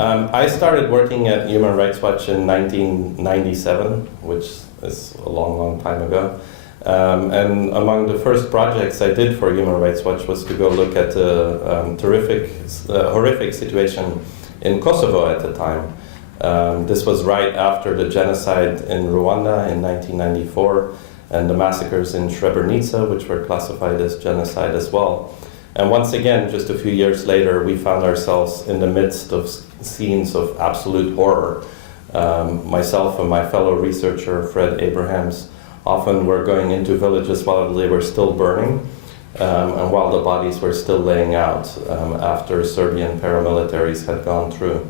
I started working at Human Rights Watch in 1997, which is a long, long time ago. And among the first projects I did for Human Rights Watch was to go look at the horrific situation in Kosovo at the time. This was right after the genocide in Rwanda in 1994 and the massacres in Srebrenica, which were classified as genocide as well. And once again, just a few years later, we found ourselves in the midst of scenes of absolute horror. Myself and my fellow researcher, Fred Abrahams, often were going into villages while they were still burning and while the bodies were still laying out after Serbian paramilitaries had gone through.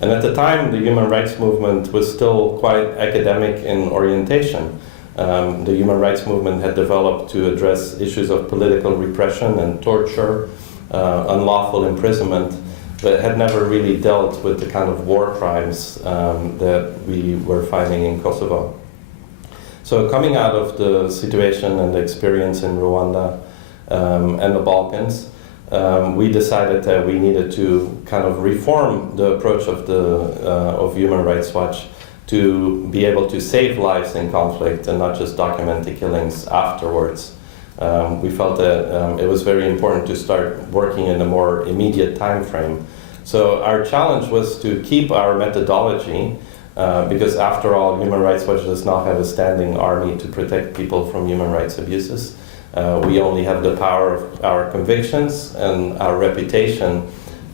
And at the time, the human rights movement was still quite academic in orientation. The human rights movement had developed to address issues of political repression and torture, unlawful imprisonment, but had never really dealt with the kind of war crimes that we were finding in Kosovo. So coming out of the situation and the experience in Rwanda and the Balkans, we decided that we needed to kind of reform the approach of Human Rights Watch to be able to save lives in conflict and not just document the killings afterwards. We felt that it was very important to start working in a more immediate time frame. So our challenge was to keep our methodology, because after all, Human Rights Watch does not have a standing army to protect people from human rights abuses. We only have the power of our convictions and our reputation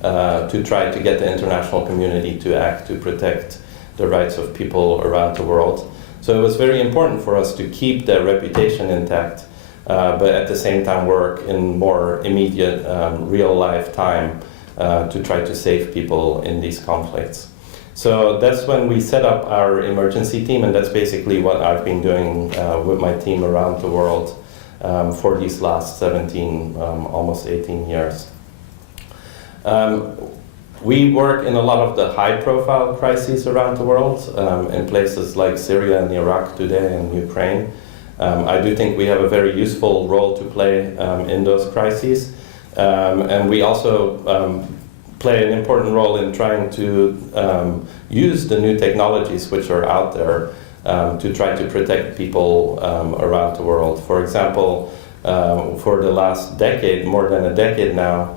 to try to get the international community to act to protect the rights of people around the world. So it was very important for us to keep that reputation intact, but at the same time work in more immediate, real-life time to try to save people in these conflicts. So that's when we set up our emergency team, and that's basically what I've been doing with my team around the world for these last 17, almost 18 years. We work in a lot of the high-profile crises around the world, in places like Syria and Iraq today and Ukraine. I do think we have a very useful role to play in those crises. And we also play an important role in trying to use the new technologies which are out there to try to protect people around the world. For example, for the last decade, more than a decade now,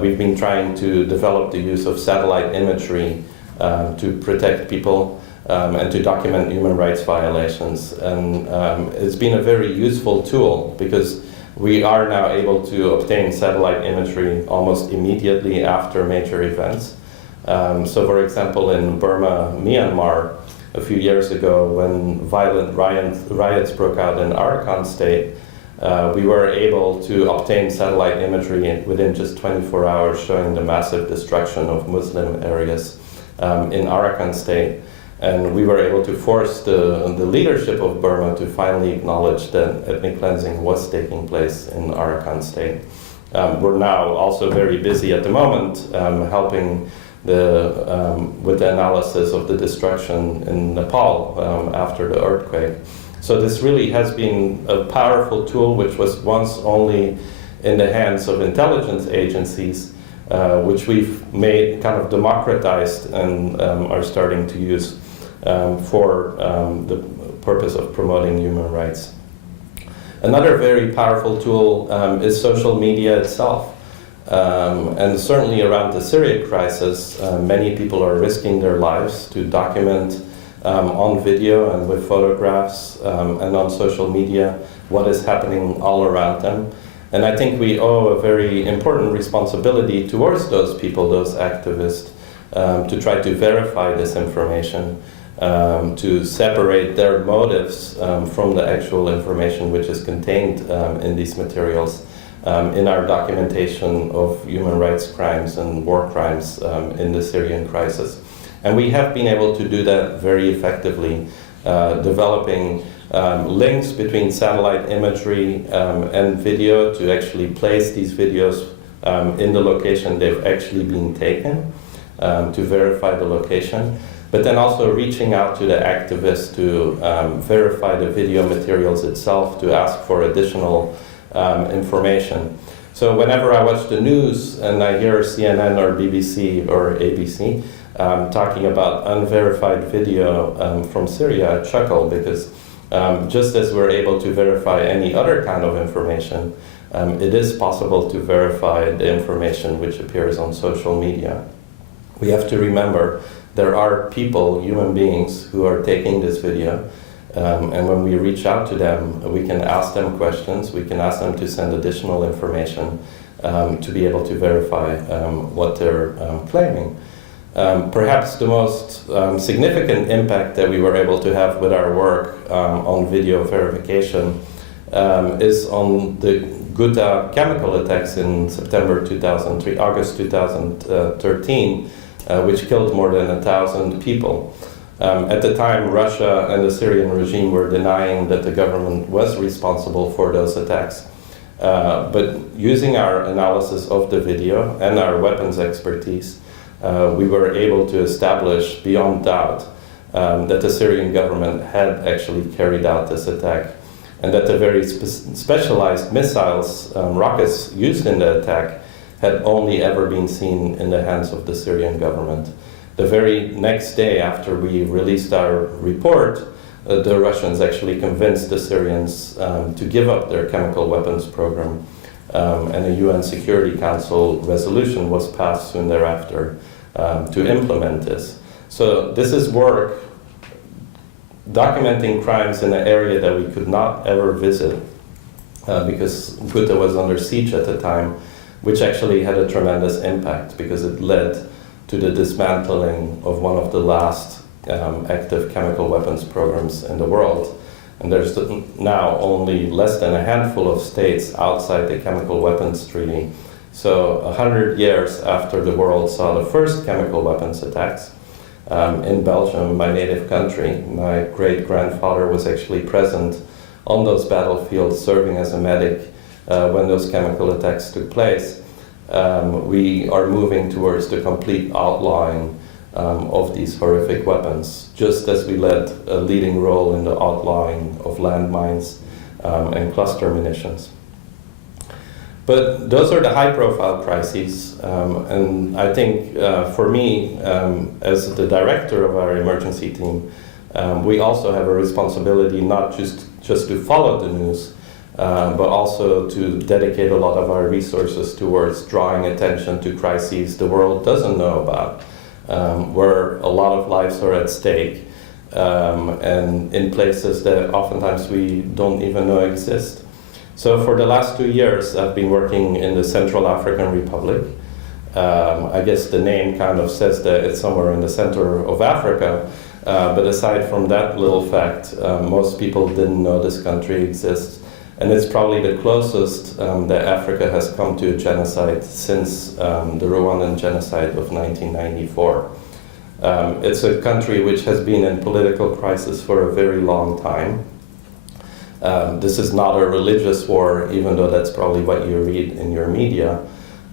we've been trying to develop the use of satellite imagery to protect people and to document human rights violations. And it's been a very useful tool because we are now able to obtain satellite imagery almost immediately after major events. So for example, in Burma, Myanmar, a few years ago when violent riots broke out in Arakan state, we were able to obtain satellite imagery within just 24 hours showing the massive destruction of Muslim areas in Arakan state. And we were able to force the leadership of Burma to finally acknowledge that ethnic cleansing was taking place in Arakan state. We're now also very busy at the moment helping with the analysis of the destruction in Nepal after the earthquake. So this really has been a powerful tool which was once only in the hands of intelligence agencies, which we've made kind of democratized and are starting to use for the purpose of promoting human rights. Another very powerful tool is social media itself. And certainly around the Syria crisis, many people are risking their lives to document on video and with photographs and on social media what is happening all around them. And I think we owe a very important responsibility towards those people, those activists, to try to verify this information, to separate their motives from the actual information which is contained in these materials in our documentation of human rights crimes and war crimes in the Syrian crisis. And we have been able to do that very effectively, developing links between satellite imagery and video to actually place these videos in the location they've actually been taken, to verify the location, but then also reaching out to the activists to verify the video materials itself, to ask for additional information. So whenever I watch the news and I hear CNN or BBC or ABC, talking about unverified video from Syria, I chuckle because just as we're able to verify any other kind of information, it is possible to verify the information which appears on social media. We have to remember there are people, human beings, who are taking this video, and when we reach out to them, we can ask them questions, we can ask them to send additional information to be able to verify what they're claiming. Perhaps the most significant impact that we were able to have with our work on video verification is on the Ghouta chemical attacks in August 2013, which killed more than 1,000 people. At the time, Russia and the Syrian regime were denying that the government was responsible for those attacks. But using our analysis of the video and our weapons expertise, we were able to establish beyond doubt that the Syrian government had actually carried out this attack, and that the very specialized missiles, rockets used in the attack, had only ever been seen in the hands of the Syrian government. The very next day after we released our report, the Russians actually convinced the Syrians to give up their chemical weapons program, and a UN Security Council resolution was passed soon thereafter to implement this. So this is work documenting crimes in an area that we could not ever visit because Ghouta was under siege at the time, which actually had a tremendous impact because it led to the dismantling of one of the last active chemical weapons programs in the world. And there's now only less than a handful of states outside the chemical weapons treaty. So 100 years after the world saw the first chemical weapons attacks, in Belgium, my native country, my great-grandfather was actually present on those battlefields serving as a medic when those chemical attacks took place. We are moving towards the complete outlawing of these horrific weapons, just as we led a leading role in the outlawing of landmines and cluster munitions. But those are the high-profile crises, and I think for me, as the director of our emergency team, we also have a responsibility not just to follow the news, but also to dedicate a lot of our resources towards drawing attention to crises the world doesn't know about, where a lot of lives are at stake, and in places that oftentimes we don't even know exist. So for the last 2 years, I've been working in the Central African Republic. I guess the name kind of says that it's somewhere in the center of Africa, but aside from that little fact, most people didn't know this country exists. And it's probably the closest that Africa has come to a genocide since the Rwandan genocide of 1994. It's a country which has been in political crisis for a very long time. This is not a religious war, even though that's probably what you read in your media.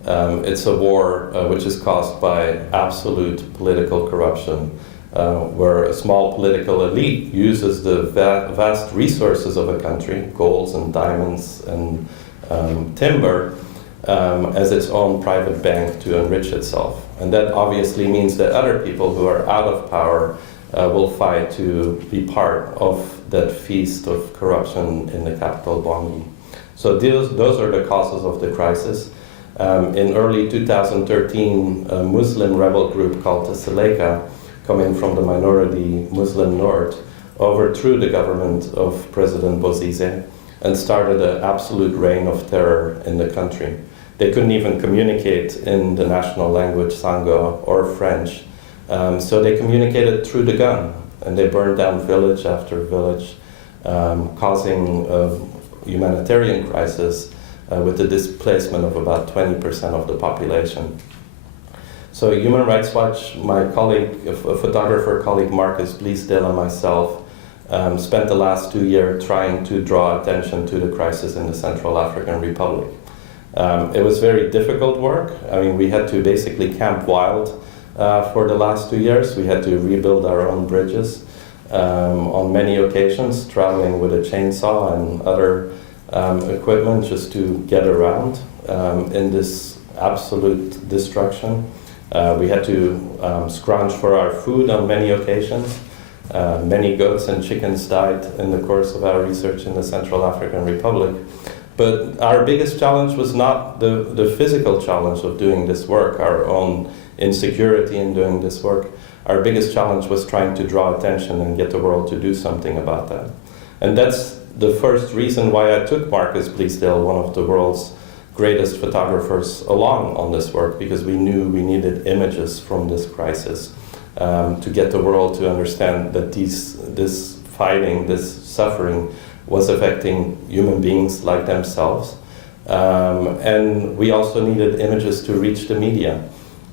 It's a war which is caused by absolute political corruption, where a small political elite uses the vast resources of a country, golds and diamonds and timber, as its own private bank to enrich itself. And that obviously means that other people who are out of power will fight to be part of that feast of corruption in the capital, Bangui. So those are the causes of the crisis. In early 2013, a Muslim rebel group called the Seleka, coming from the minority Muslim North, overthrew the government of President Bouckaert and started an absolute reign of terror in the country. They couldn't even communicate in the national language, Sango, or French. So they communicated through the gun, and they burned down village after village, causing a humanitarian crisis with the displacement of about 20% of the population. So Human Rights Watch, my colleague, a photographer colleague, Marcus Bleasdale, and myself spent the last 2 years trying to draw attention to the crisis in the Central African Republic. It was very difficult work. I mean, we had to basically camp wild for the last 2 years. We had to rebuild our own bridges on many occasions, traveling with a chainsaw and other equipment just to get around in this absolute destruction. We had to scrounge for our food on many occasions. Many goats and chickens died in the course of our research in the Central African Republic. But our biggest challenge was not the physical challenge of doing this work, our own insecurity in doing this work. Our biggest challenge was trying to draw attention and get the world to do something about that. And that's the first reason why I took Marcus Bleasdale, one of the world's greatest photographers, along on this work, because we knew we needed images from this crisis to get the world to understand that this fighting, this suffering, was affecting human beings like themselves. And we also needed images to reach the media.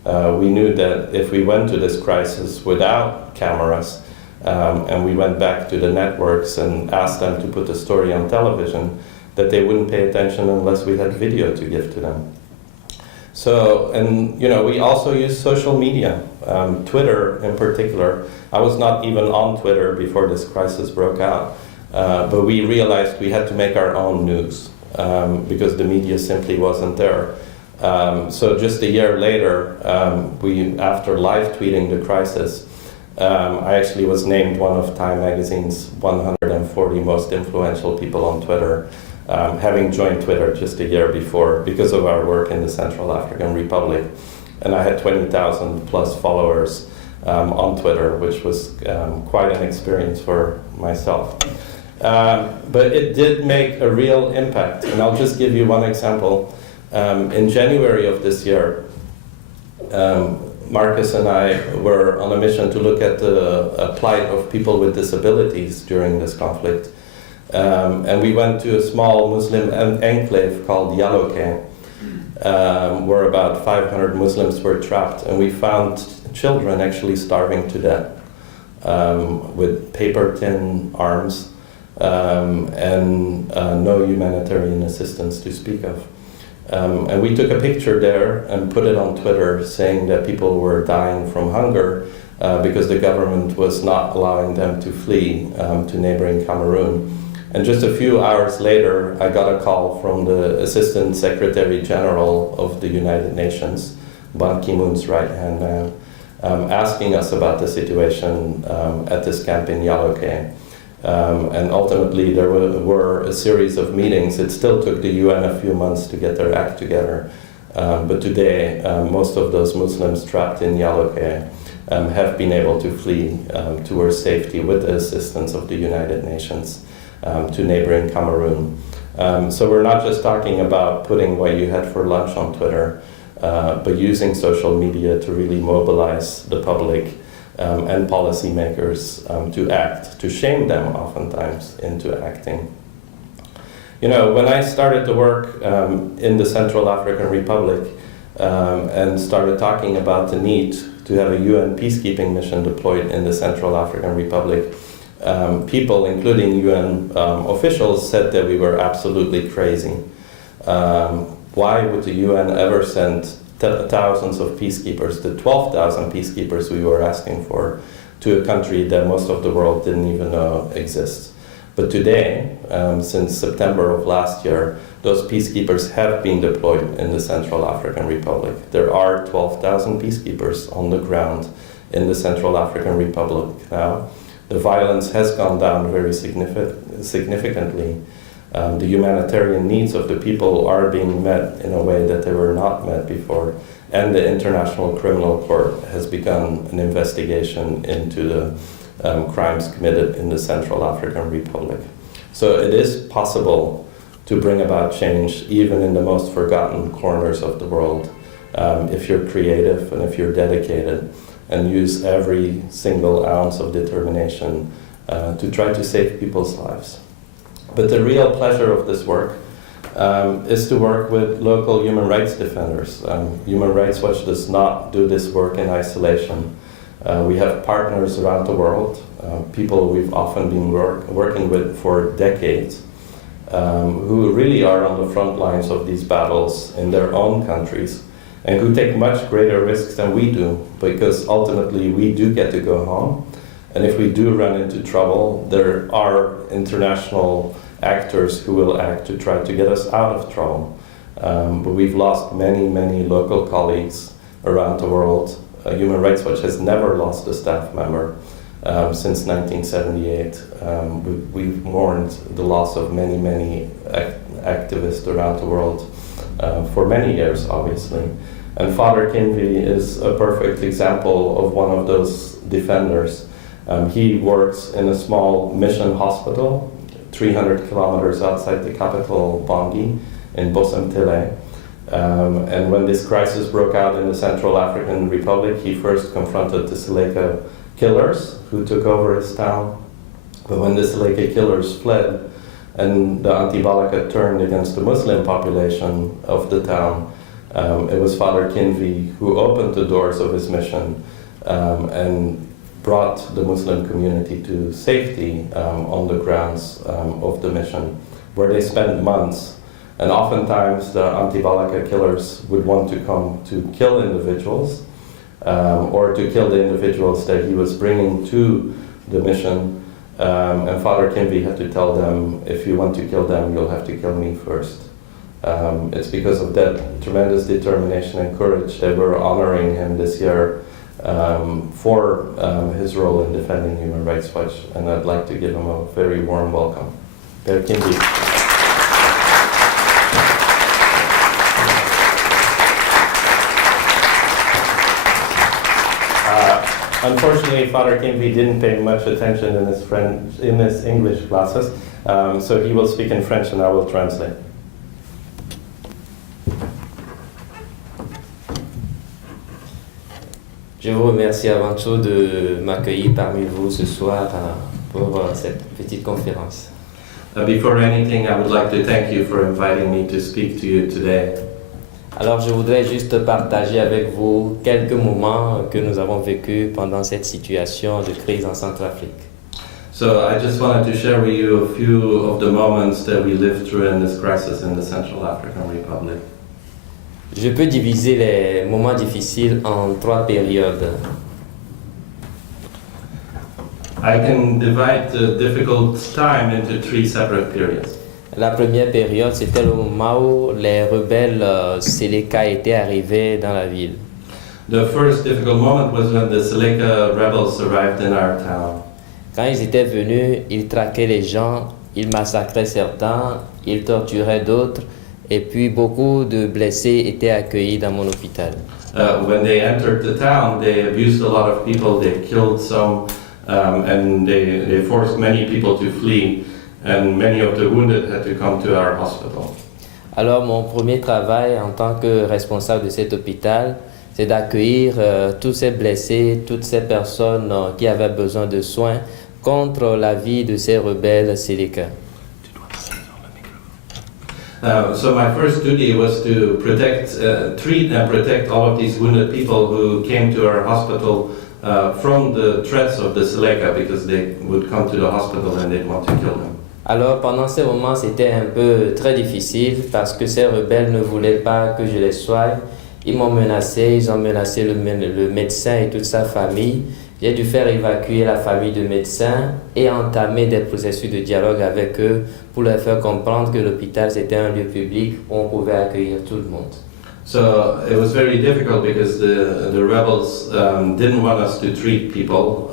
We knew that if we went to this crisis without cameras, and we went back to the networks and asked them to put the story on television, that they wouldn't pay attention unless we had video to give to them. So, and we also use social media, Twitter in particular. I was not even on Twitter before this crisis broke out, but we realized we had to make our own news because the media simply wasn't there. So just a year later, after live tweeting the crisis, I actually was named one of Time Magazine's 140 most influential people on Twitter, having joined Twitter just a year before because of our work in the Central African Republic. And I had 20,000 plus followers on Twitter, which was quite an experience for myself. But it did make a real impact, and I'll just give you one example. In January of this year, Marcus and I were on a mission to look at the plight of people with disabilities during this conflict. And we went to a small Muslim enclave called Yaloke, where about 500 Muslims were trapped, and we found children actually starving to death with paper thin arms and no humanitarian assistance to speak of. And we took a picture there and put it on Twitter saying that people were dying from hunger because the government was not allowing them to flee to neighboring Cameroon. And just a few hours later, I got a call from the Assistant Secretary General of the United Nations, Ban Ki-moon's right-hand man, asking us about the situation at this camp in Yaloke. And ultimately, there were a series of meetings. It still took the UN a few months to get their act together. But today, most of those Muslims trapped in Yaloke have been able to flee towards safety with the assistance of the United Nations to neighboring Cameroon. So we're not just talking about putting what you had for lunch on Twitter, but using social media to really mobilize the public and policymakers to act, to shame them oftentimes into acting. When I started to work in the Central African Republic and started talking about the need to have a UN peacekeeping mission deployed in the Central African Republic, people, including UN officials, said that we were absolutely crazy. Why would the UN ever send thousands of peacekeepers, the 12,000 peacekeepers we were asking for, to a country that most of the world didn't even know exists? But today, since September of last year, those peacekeepers have been deployed in the Central African Republic. There are 12,000 peacekeepers on the ground in the Central African Republic now. The violence has gone down very significantly. The humanitarian needs of the people are being met in a way that they were not met before. And the International Criminal Court has begun an investigation into the crimes committed in the Central African Republic. So it is possible to bring about change even in the most forgotten corners of the world if you're creative and if you're dedicated and use every single ounce of determination to try to save people's lives. But the real pleasure of this work is to work with local human rights defenders. Human Rights Watch does not do this work in isolation. We have partners around the world, people we've often been working with for decades, who really are on the front lines of these battles in their own countries, and who take much greater risks than we do, because ultimately we do get to go home. And if we do run into trouble, there are international actors who will act to try to get us out of trouble. But we've lost many, many local colleagues around the world. Human Rights Watch has never lost a staff member since 1978. We've mourned the loss of many activists around the world for many years, obviously. And Father Kinvi is a perfect example of one of those defenders. He works in a small mission hospital, 300 kilometers outside the capital, Bangui, in Bosemtele. And when this crisis broke out in the Central African Republic, he first confronted the Seleka killers who took over his town. But when the Seleka killers fled and the anti-balaka turned against the Muslim population of the town, it was Father Kinvi who opened the doors of his mission and brought the Muslim community to safety on the grounds of the mission, where they spent months. And oftentimes the anti-balaka killers would want to come to kill individuals or to kill the individuals that he was bringing to the mission. And Father Kinvi had to tell them, if you want to kill them, you'll have to kill me first. It's because of that tremendous determination and courage that we're honoring him this year for his role in defending Human Rights Watch. And I'd like to give him a very warm welcome. Père Kinvi. Unfortunately, Father Kinvi didn't pay much attention in his English classes, so he will speak in French and I will translate. Je vous remercie avant tout de m'accueillir parmi vous ce soir pour cette petite conférence. Before anything, I would like to thank you for inviting me to speak to you today. Alors je voudrais juste partager avec vous quelques moments que nous avons vécus pendant cette situation de crise en Centrafrique. So I just wanted to share with you a few of the moments that we lived through in this crisis in the Central African Republic. Je peux diviser les moments difficiles en 3 périodes. I can divide the difficult time into 3 separate periods. La première période, c'était le moment où les rebelles Seleka étaient arrivés dans la ville. The first difficult moment was when the Seleka rebels arrived in our town. Quand ils étaient venus, ils traquaient les gens, ils massacraient certains, ils torturaient d'autres, et puis beaucoup de blessés étaient accueillis dans mon hôpital. When they entered the town, they abused a lot of people, they killed some, and they forced many people to flee. And many of the wounded had to come to our hospital. Alors mon premier travail en tant que responsable de cet hôpital, c'est d'accueillir tous ces blessés, toutes ces personnes qui avaient besoin de soins contre la vie de ces rebelles Seleka. So my first duty was to treat and protect all of these wounded people who came to our hospital from the threats of the Seleka, because they would come to the hospital and they'd want to kill them. Alors pendant ces moments, c'était un peu très difficile parce que ces rebelles ne voulaient pas que je les soigne. Ils m'ont menacé, ils ont menacé le médecin et toute sa famille. J'ai dû faire évacuer la famille de médecins et entamer des processus de dialogue avec eux pour leur faire comprendre que l'hôpital c'était un lieu public où on pouvait accueillir tout le monde. So it was very difficult because the rebels didn't want us to treat people.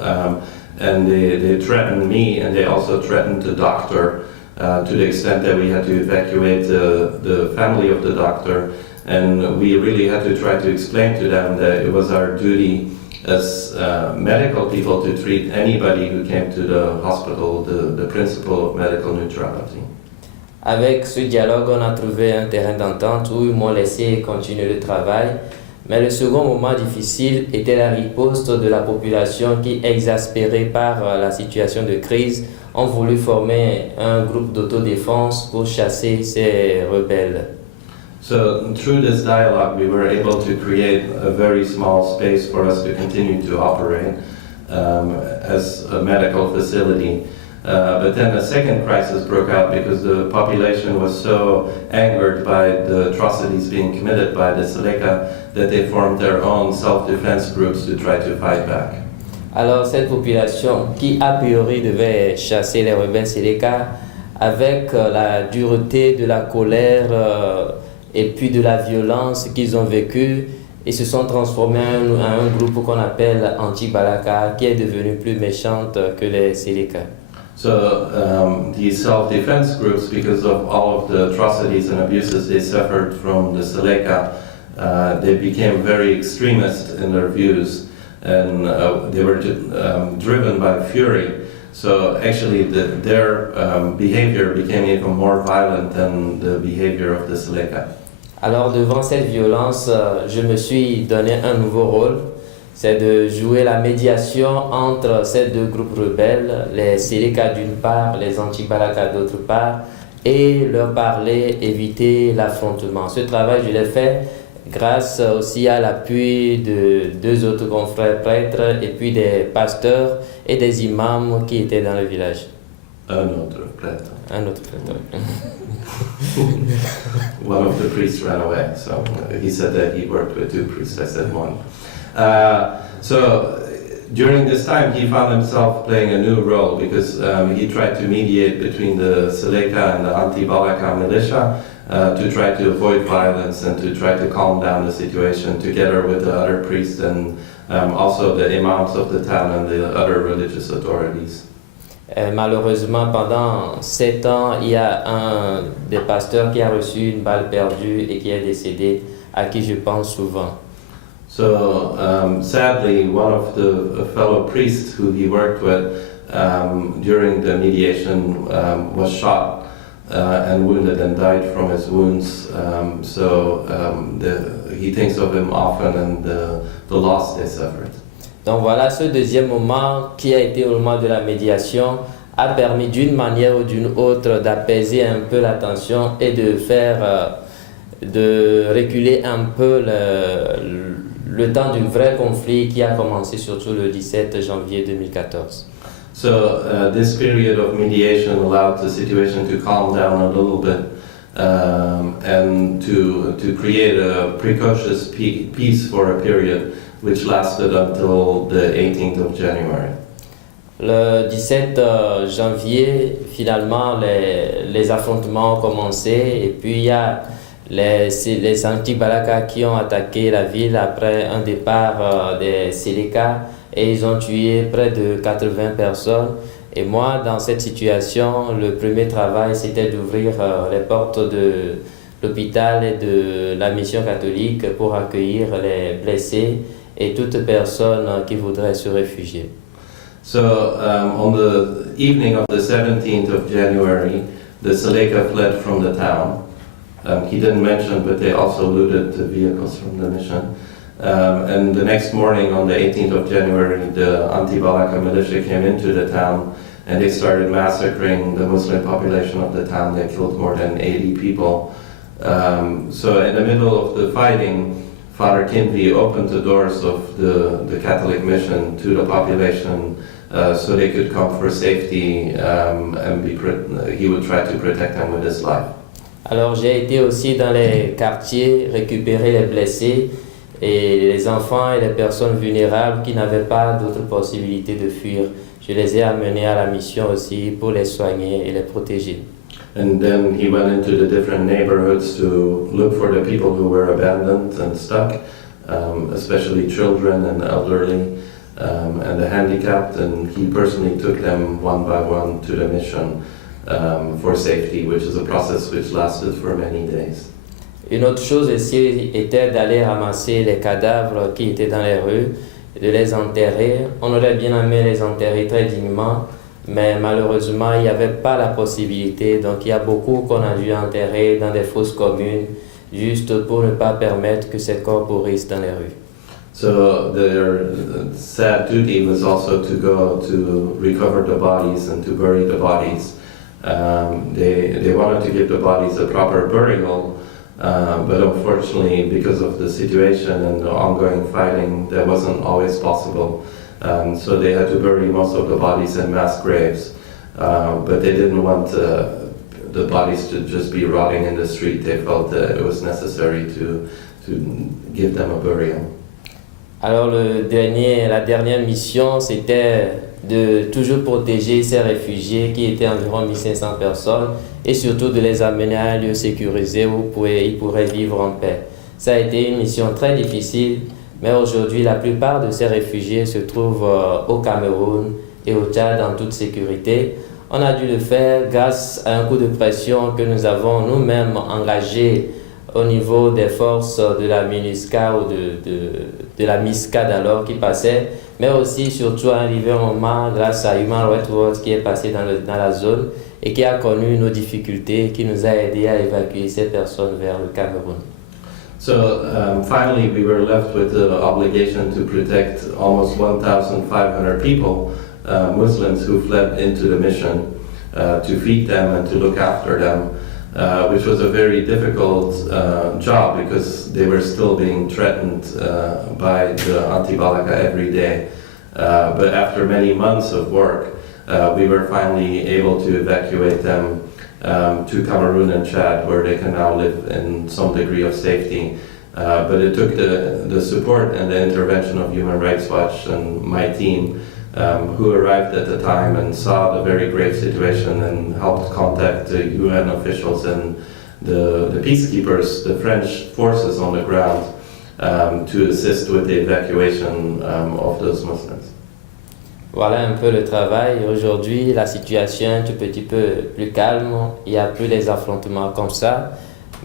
And they threatened me, and they also threatened the doctor to the extent that we had to evacuate the family of the doctor. And we really had to try to explain to them that it was our duty as medical people to treat anybody who came to the hospital, the principle of medical neutrality. Avec ce dialogue, on a trouvé un terrain d'entente où ils m'ont laissé continuer le travail. Mais le second moment difficile était la riposte de la population qui, exaspérée par la situation de crise, ont voulu former un groupe d'autodéfense pour chasser ces rebelles. So through this dialogue, we were able to create a very small space for us to continue to operate as a medical facility. But then a second crisis broke out because the population was so angered by the atrocities being committed by the Seleka that they formed their own self-defense groups to try to fight back. Alors cette population qui a priori devait chasser les rebelles Seleka, avec la dureté de la colère et puis de la violence qu'ils ont vécue, et se sont transformés en un groupe qu'on appelle anti-balaka, qui est devenu plus méchante que les Seleka. So these self-defense groups, because of all of the atrocities and abuses they suffered from the Seleka, they became very extremist in their views, and they were driven by fury. So actually their behavior became even more violent than the behavior of the Seleka. Alors devant cette violence, je me suis donné un nouveau rôle, c'est de jouer la médiation entre ces deux groupes rebelles, les Seleka d'une part, les anti-balaka d'autre part, et leur parler, éviter l'affrontement. Ce travail, je l'ai fait grâce aussi à l'appui de deux autres confrères prêtres et puis des pasteurs et des imams qui étaient dans le village. Un autre prêtre. Un autre prêtre. One of the priests ran away, so he said that he worked with two priests. I said one. So during this time, he found himself playing a new role because he tried to mediate between the Seleka and the anti-balaka militia to try to avoid violence and to try to calm down the situation together with the other priests and also the imams of the town and the other religious authorities. Malheureusement, pendant 7 ans, il y a un des pasteurs qui a reçu une balle perdue et qui est décédé, à qui je pense souvent. So sadly, one of the fellow priests who he worked with during the mediation was shot and wounded and died from his wounds. He thinks of him often and the loss they suffered. Donc voilà, ce deuxième moment qui a été au moment de la médiation a permis d'une manière ou d'une autre d'apaiser un peu la tension et de faire, de reculer un peu le temps du vrai conflit qui a commencé surtout le 17 janvier 2014. So this period of mediation allowed the situation to calm down a little bit and to create a precocious peace for a period which lasted until the 18th of January. Le 17 janvier, finalement, les affrontements ont commencé et puis il y a les anti-balaka qui ont attaqué la ville après un départ des Seleka et ils ont tué près de 80 personnes. Et moi, dans cette situation, le premier travail, c'était d'ouvrir les portes de l'hôpital et de la mission catholique pour accueillir les blessés et toute personne qui voudrait se réfugier. So on the evening of the 17th of January, the Seleka fled from the town. He didn't mention, but they also looted the vehicles from the mission. And the next morning, on the 18th of January, the anti-balaka militia came into the town and they started massacring the Muslim population of the town. They killed more than 80 people. So in the middle of the fighting, Father Kinvi opened the doors of the Catholic mission to the population so they could come for safety and he would try to protect them with his life. Alors j'ai été aussi dans les quartiers récupérer les blessés et les enfants et les personnes vulnérables qui n'avaient pas d'autre possibilité de fuir. Je les ai amenés à la mission aussi pour les soigner et les protéger. And then he went into the different neighborhoods to look for the people who were abandoned and stuck, especially children and elderly and the handicapped, and he personally took them one by one to the mission for safety, which is a process which lasted for many days. Une autre chose aussi était d'aller ramasser les cadavres qui étaient dans les rues, de les enterrer. On aurait bien aimé les enterrer très dignement, mais malheureusement, il n'y avait pas la possibilité. Donc, il y a beaucoup qu'on a dû enterrer dans des fosses communes, juste pour ne pas permettre que ces corps pourrissent dans les rues. So their sad duty was also to go to recover the bodies and to bury the bodies. They wanted to give the bodies a proper burial, but unfortunately, because of the situation and the ongoing fighting, that wasn't always possible. So they had to bury most of the bodies in mass graves, but they didn't want the bodies to just be rotting in the street. They felt that it was necessary to give them a burial. Alors la dernière mission, c'était de toujours protéger ces réfugiés qui étaient environ 1500 personnes et surtout de les amener à un lieu sécurisé où ils pourraient vivre en paix. Ça a été une mission très difficile, mais aujourd'hui, la plupart de ces réfugiés se trouvent au Cameroun et au Tchad en toute sécurité. On a dû le faire grâce à un coup de pression que nous avons nous-mêmes engagé au niveau des forces de la MINUSCA ou de la MISCA d'alors qui passait, mais aussi surtout arrivé un moment grâce à Human Rights Watch qui est passé dans la zone et qui a connu nos difficultés, qui nous a aidé à évacuer ces personnes vers le Cameroun. So finally we were left with the obligation to protect almost 1,500 people, Muslims who fled into the mission, to feed them and to look after them, which was a very difficult job because they were still being threatened by the anti-balaka every day. But after many months of work, we were finally able to evacuate them to Cameroon and Chad, where they can now live in some degree of safety. But it took the support and the intervention of Human Rights Watch and my team, who arrived at the time and saw the very grave situation and helped contact the UN officials and the peacekeepers, the French forces on the ground, to assist with the evacuation of those Muslims. Voilà un peu le travail. Aujourd'hui, la situation est un tout petit peu plus calme. Il n'y a plus les affrontements comme ça.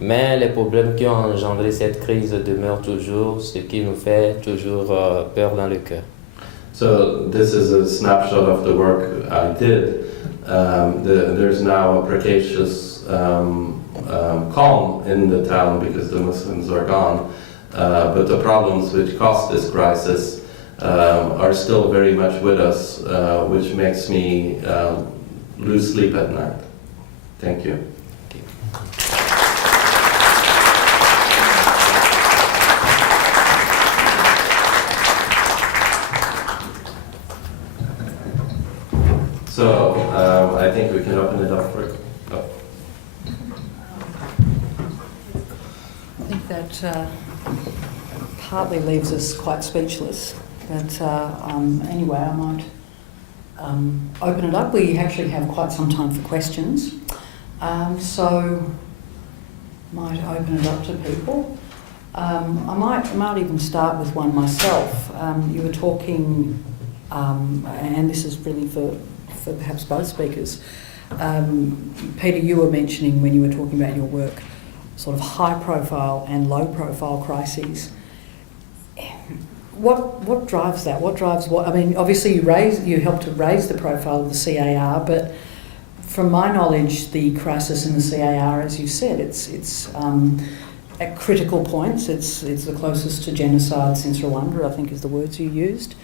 Mais les problèmes qui ont engendré cette crise demeurent toujours, ce qui nous fait toujours peur dans le cœur. So this is a snapshot of the work I did. There's now a precarious calm in the town because the Muslims are gone. But the problems which caused this crisis are still very much with us, which makes me lose sleep at night. Thank you. So I think we can open it up for. Oh. I think that partly leaves us quite speechless. But anyway, I might open it up. We actually have quite some time for questions. So might open it up to people. I might even start with one myself. You were talking, and this is really for perhaps both speakers. Peter, you were mentioning when you were talking about your work, sort of high-profile and low-profile crises. What drives that? What drives what? I mean, obviously you helped to raise the profile of the CAR, but from my knowledge, the crisis in the CAR, as you said, it's at critical points. It's the closest to genocide since Rwanda, I think is the words you used.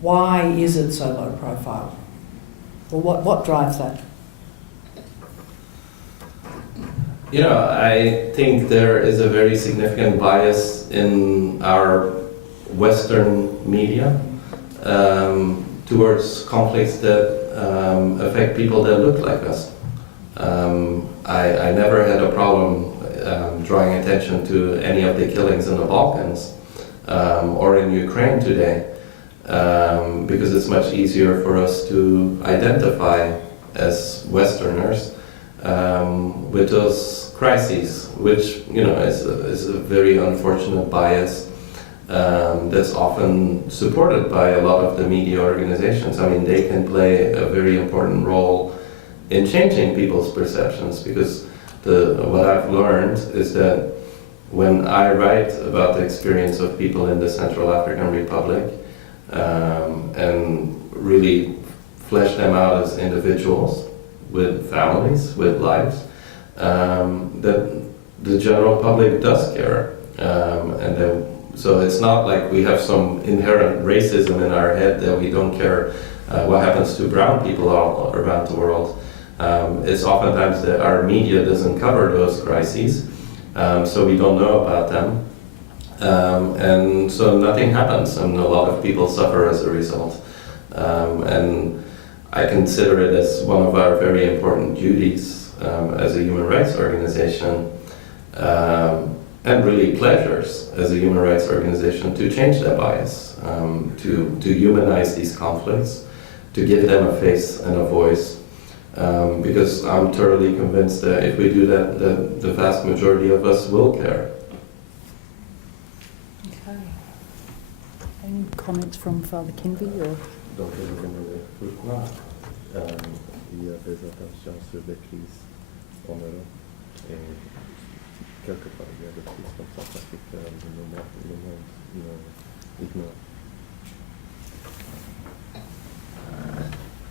Why is it so low profile? Or what drives that? You know, I think there is a very significant bias in our Western media towards conflicts that affect people that look like us. I never had a problem drawing attention to any of the killings in the Balkans or in Ukraine today, because it's much easier for us to identify as Westerners with those crises, which is a very unfortunate bias that's often supported by a lot of the media organizations. I mean, they can play a very important role in changing people's perceptions, because what I've learned is that when I write about the experience of people in the Central African Republic and really flesh them out as individuals with families, with lives, that the general public does care. So it's not like we have some inherent racism in our head that we don't care what happens to brown people all around the world. It's oftentimes that our media doesn't cover those crises, so we don't know about them. And so nothing happens, and a lot of people suffer as a result. And I consider it as one of our very important duties as a human rights organization, and really pleasures as a human rights organization, to change that bias, to humanize these conflicts, to give them a face and a voice. Because I'm totally convinced that if we do that, the vast majority of us will care. Any comments from Father Kinvi? Or? Donc, je me demandais pourquoi il y a des attentions sur des crises en Europe et quelque part il y a des crises comme ça parce que le monde ignore.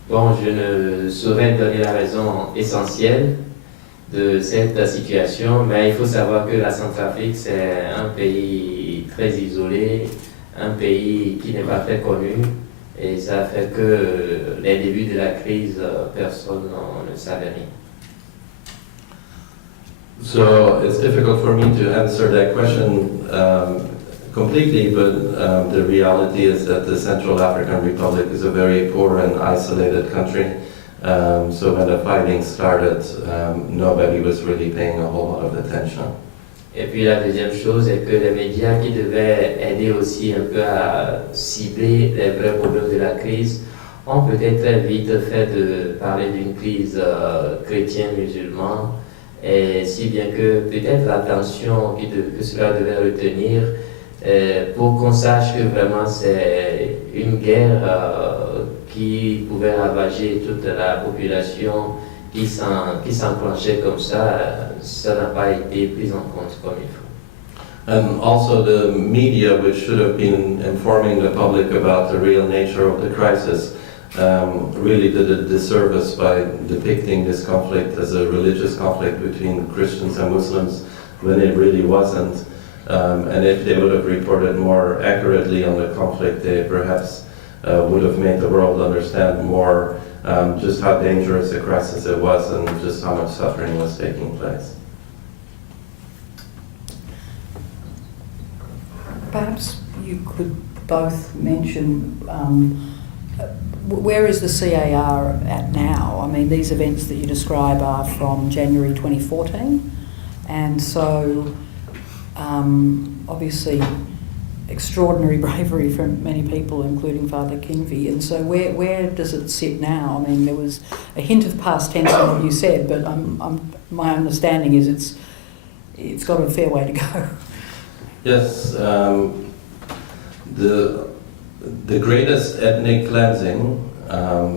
Bon, je ne saurais donner la raison essentielle de cette situation, mais il faut savoir que la Centrafrique, c'est un pays très isolé, un pays qui n'est pas très connu, et ça fait que les débuts de la crise, personne ne savait rien. So it's difficult for me to answer that question completely, but the reality is that the Central African Republic is a very poor and isolated country. So when the fighting started, nobody was really paying a whole lot of attention. Et puis la deuxième chose est que les médias qui devaient aider aussi un peu à cibler les vrais problèmes de la crise ont peut-être très vite fait de parler d'une crise chrétienne-musulmane, et si bien que peut-être l'attention que cela devait retenir pour qu'on sache que vraiment c'est une guerre qui pouvait ravager toute la population qui s'enclenchait comme ça n'a pas été pris en compte comme il faut. And also the media, which should have been informing the public about the real nature of the crisis, really did a disservice by depicting this conflict as a religious conflict between Christians and Muslims when it really wasn't. And if they would have reported more accurately on the conflict, they perhaps would have made the world understand more just how dangerous a crisis it was and just how much suffering was taking place. Perhaps you could both mention where is the CAR at now? I mean, these events that you describe are from January 2014, and so obviously extraordinary bravery from many people, including Father Kinvi. And so where does it sit now? I mean, there was a hint of past tense in what you said, but my understanding is it's got a fair way to go. Yes, the greatest ethnic cleansing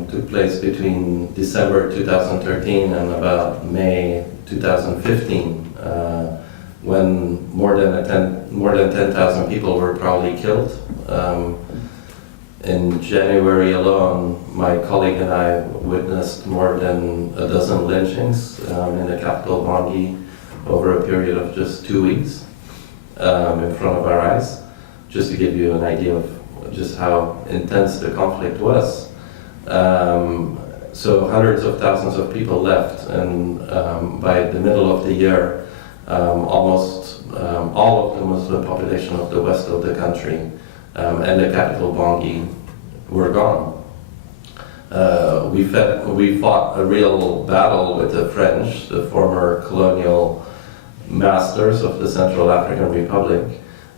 took place between December 2013 and about May 2015, when more than 10,000 people were probably killed. In January alone, my colleague and I witnessed more than a dozen lynchings in the capital Bangui over a period of just 2 weeks in front of our eyes, just to give you an idea of just how intense the conflict was. So hundreds of thousands of people left, and by the middle of the year, almost all of the Muslim population of the west of the country and the capital Bangui were gone. We fought a real battle with the French, the former colonial masters of the Central African Republic,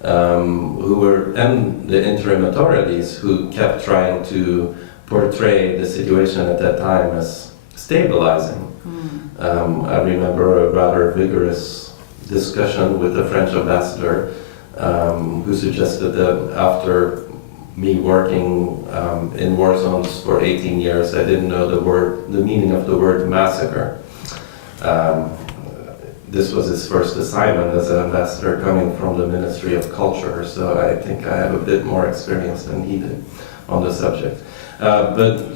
and the interim authorities who kept trying to portray the situation at that time as stabilizing. I remember a rather vigorous discussion with the French ambassador who suggested that after me working in war zones for 18 years, I didn't know the meaning of the word massacre. This was his first assignment as an ambassador coming from the Ministry of Culture, so I think I have a bit more experience than he did on the subject.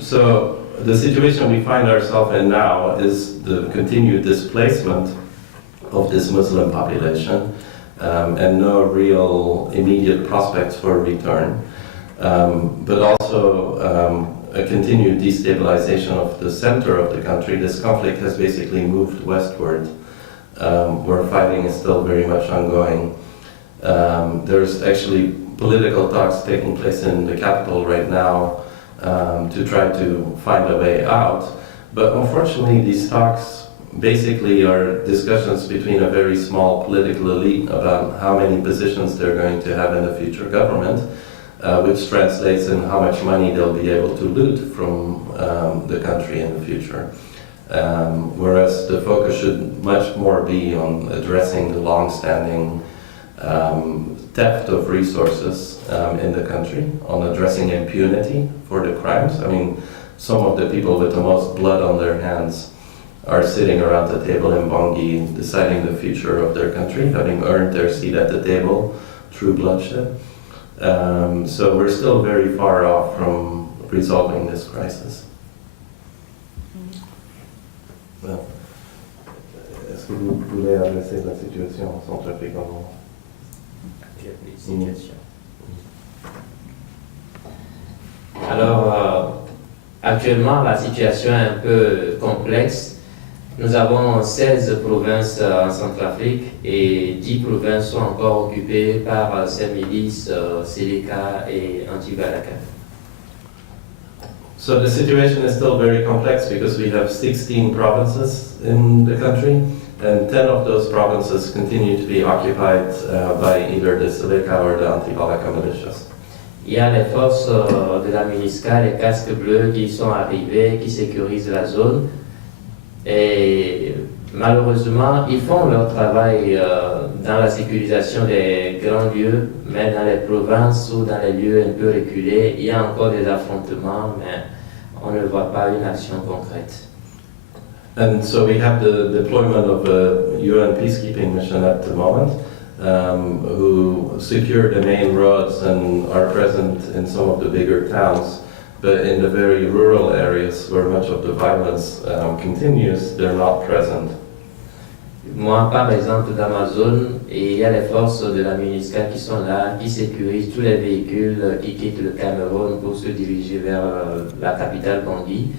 So the situation we find ourselves in now is the continued displacement of this Muslim population and no real immediate prospects for return, but also a continued destabilization of the center of the country. This conflict has basically moved westward, where fighting is still very much ongoing. There's actually political talks taking place in the capital right now to try to find a way out, but unfortunately these talks basically are discussions between a very small political elite about how many positions they're going to have in the future government, which translates in how much money they'll be able to loot from the country in the future. Whereas the focus should much more be on addressing the long-standing theft of resources in the country, on addressing impunity for the crimes. I mean, some of the people with the most blood on their hands are sitting around the table in Bangui deciding the future of their country, having earned their seat at the table through bloodshed. So we're still very far off from resolving this crisis. Well, est-ce que vous voulez adresser la situation en Centrafrique en moment? Alors, actuellement, la situation est un peu complexe. Nous avons 16 provinces en Centrafrique et 10 provinces sont encore occupées par ces milices Seleka et anti-balaka. So the situation is still very complex because we have 16 provinces in the country, and 10 of those provinces continue to be occupied by either the Seleka or the anti-balaka militias. Il y a les forces de la MINUSCA, les casques bleus qui sont arrivés, qui sécurisent la zone. Et malheureusement, ils font leur travail dans la sécurisation des grands lieux, mais dans les provinces ou dans les lieux un peu reculés, il y a encore des affrontements, mais on ne voit pas une action concrète. And so we have the deployment of a UN peacekeeping mission at the moment, who secure the main roads and are present in some of the bigger towns. But in the very rural areas where much of the violence continues, they're not present. Moi, par exemple, dans ma zone, il y a les forces de la MINUSCA qui sont là, qui sécurisent tous les véhicules qui quittent le Cameroun pour se diriger vers la capitale Bangui.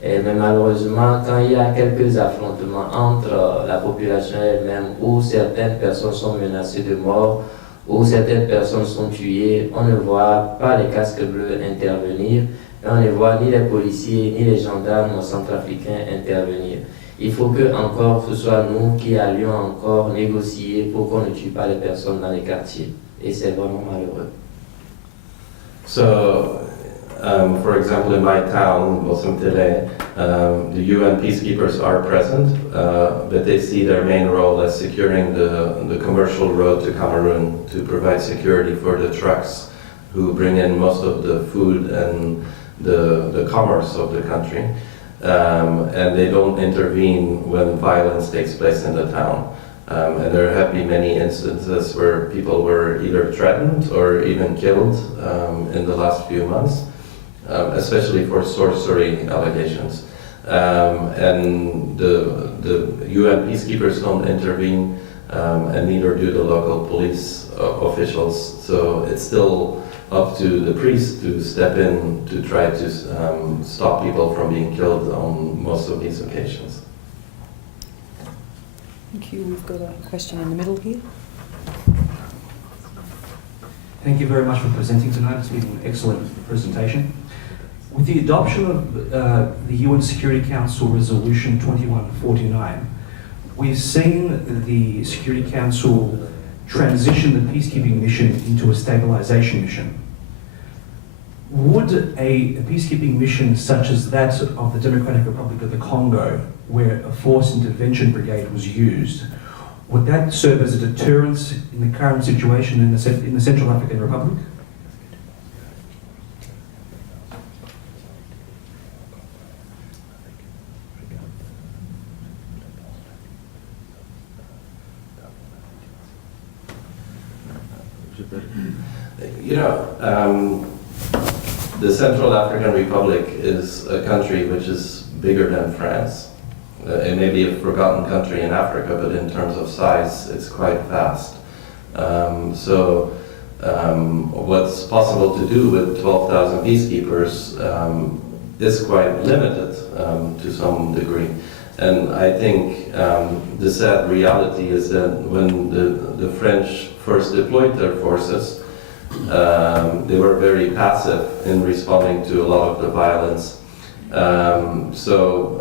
Mais malheureusement, quand il y a quelques affrontements entre la population elle-même, où certaines personnes sont menacées de mort, où certaines personnes sont tuées, on ne voit pas les casques bleus intervenir. Et on ne voit ni les policiers ni les gendarmes centrafricains intervenir. Il faut que encore ce soit nous qui allions encore négocier pour qu'on ne tue pas les personnes dans les quartiers. Et c'est vraiment malheureux. So, for example, in my town, Muslim Seleka, the UN peacekeepers are present, but they see their main role as securing the commercial road to Cameroon to provide security for the trucks who bring in most of the food and the commerce of the country, and they don't intervene when violence takes place in the town. And there have been many instances where people were either threatened or even killed in the last few months, especially for sorcery allegations. And the UN peacekeepers don't intervene, and neither do the local police officials. So it's still up to the priests to step in to try to stop people from being killed on most of these occasions. Thank you. We've got a question in the middle here. Thank you very much for presenting tonight. It's been an excellent presentation. With the adoption of the UN Security Council Resolution 2149, we've seen the Security Council transition the peacekeeping mission into a stabilization mission. Would a peacekeeping mission such as that of the Democratic Republic of the Congo, where a forced intervention brigade was used, would that serve as a deterrence in the current situation in the Central African Republic? You know, the Central African Republic is a country which is bigger than France. It may be a forgotten country in Africa, but in terms of size, it's quite vast. So what's possible to do with 12,000 peacekeepers is quite limited to some degree. And I think the sad reality is that when the French first deployed their forces, they were very passive in responding to a lot of the violence. So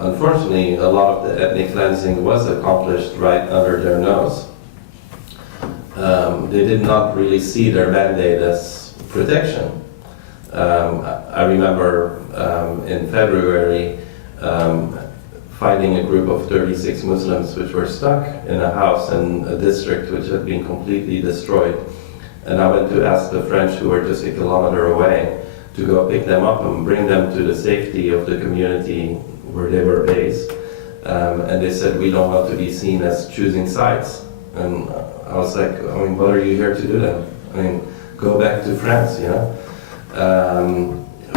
unfortunately, a lot of the ethnic cleansing was accomplished right under their nose. They did not really see their mandate as protection. I remember in February, finding a group of 36 Muslims which were stuck in a house in a district which had been completely destroyed. And I went to ask the French, who were just a kilometer away, to go pick them up and bring them to the safety of the community where they were based. And they said, we don't want to be seen as choosing sides. And I was like, I mean, what are you here to do then? I mean, go back to France, you know?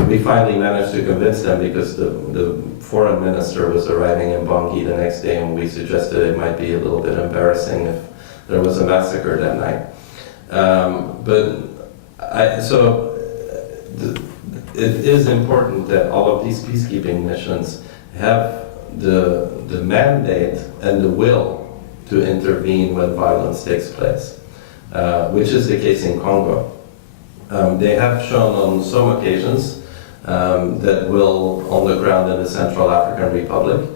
We finally managed to convince them because the foreign minister was arriving in Bangui the next day, and we suggested it might be a little bit embarrassing if there was a massacre that night. It is important that all of these peacekeeping missions have the mandate and the will to intervene when violence takes place, which is the case in Congo. They have shown on some occasions that will on the ground in the Central African Republic.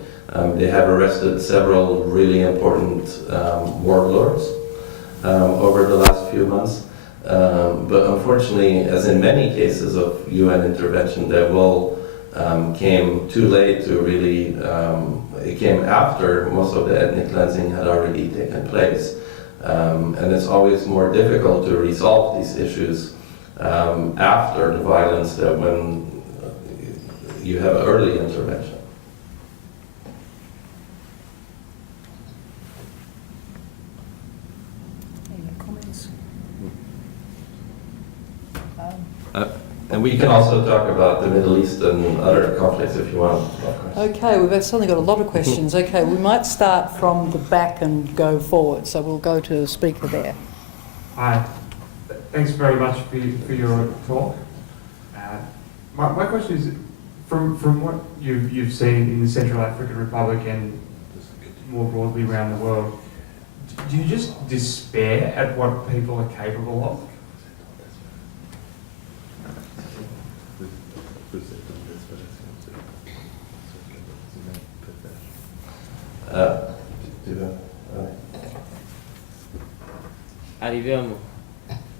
They have arrested several really important warlords over the last few months. But unfortunately, as in many cases of UN intervention, their will came too late to really, it came after most of the ethnic cleansing had already taken place. And it's always more difficult to resolve these issues after the violence than when you have early intervention. Any comments? And we can also talk about the Middle East and other conflicts if you want. Okay, we've suddenly got a lot of questions. Okay, we might start from the back and go forward. So we'll go to the speaker there. Hi. Thanks very much for your talk. My question is, from what you've seen in the Central African Republic and more broadly around the world, do you just despair at what people are capable of?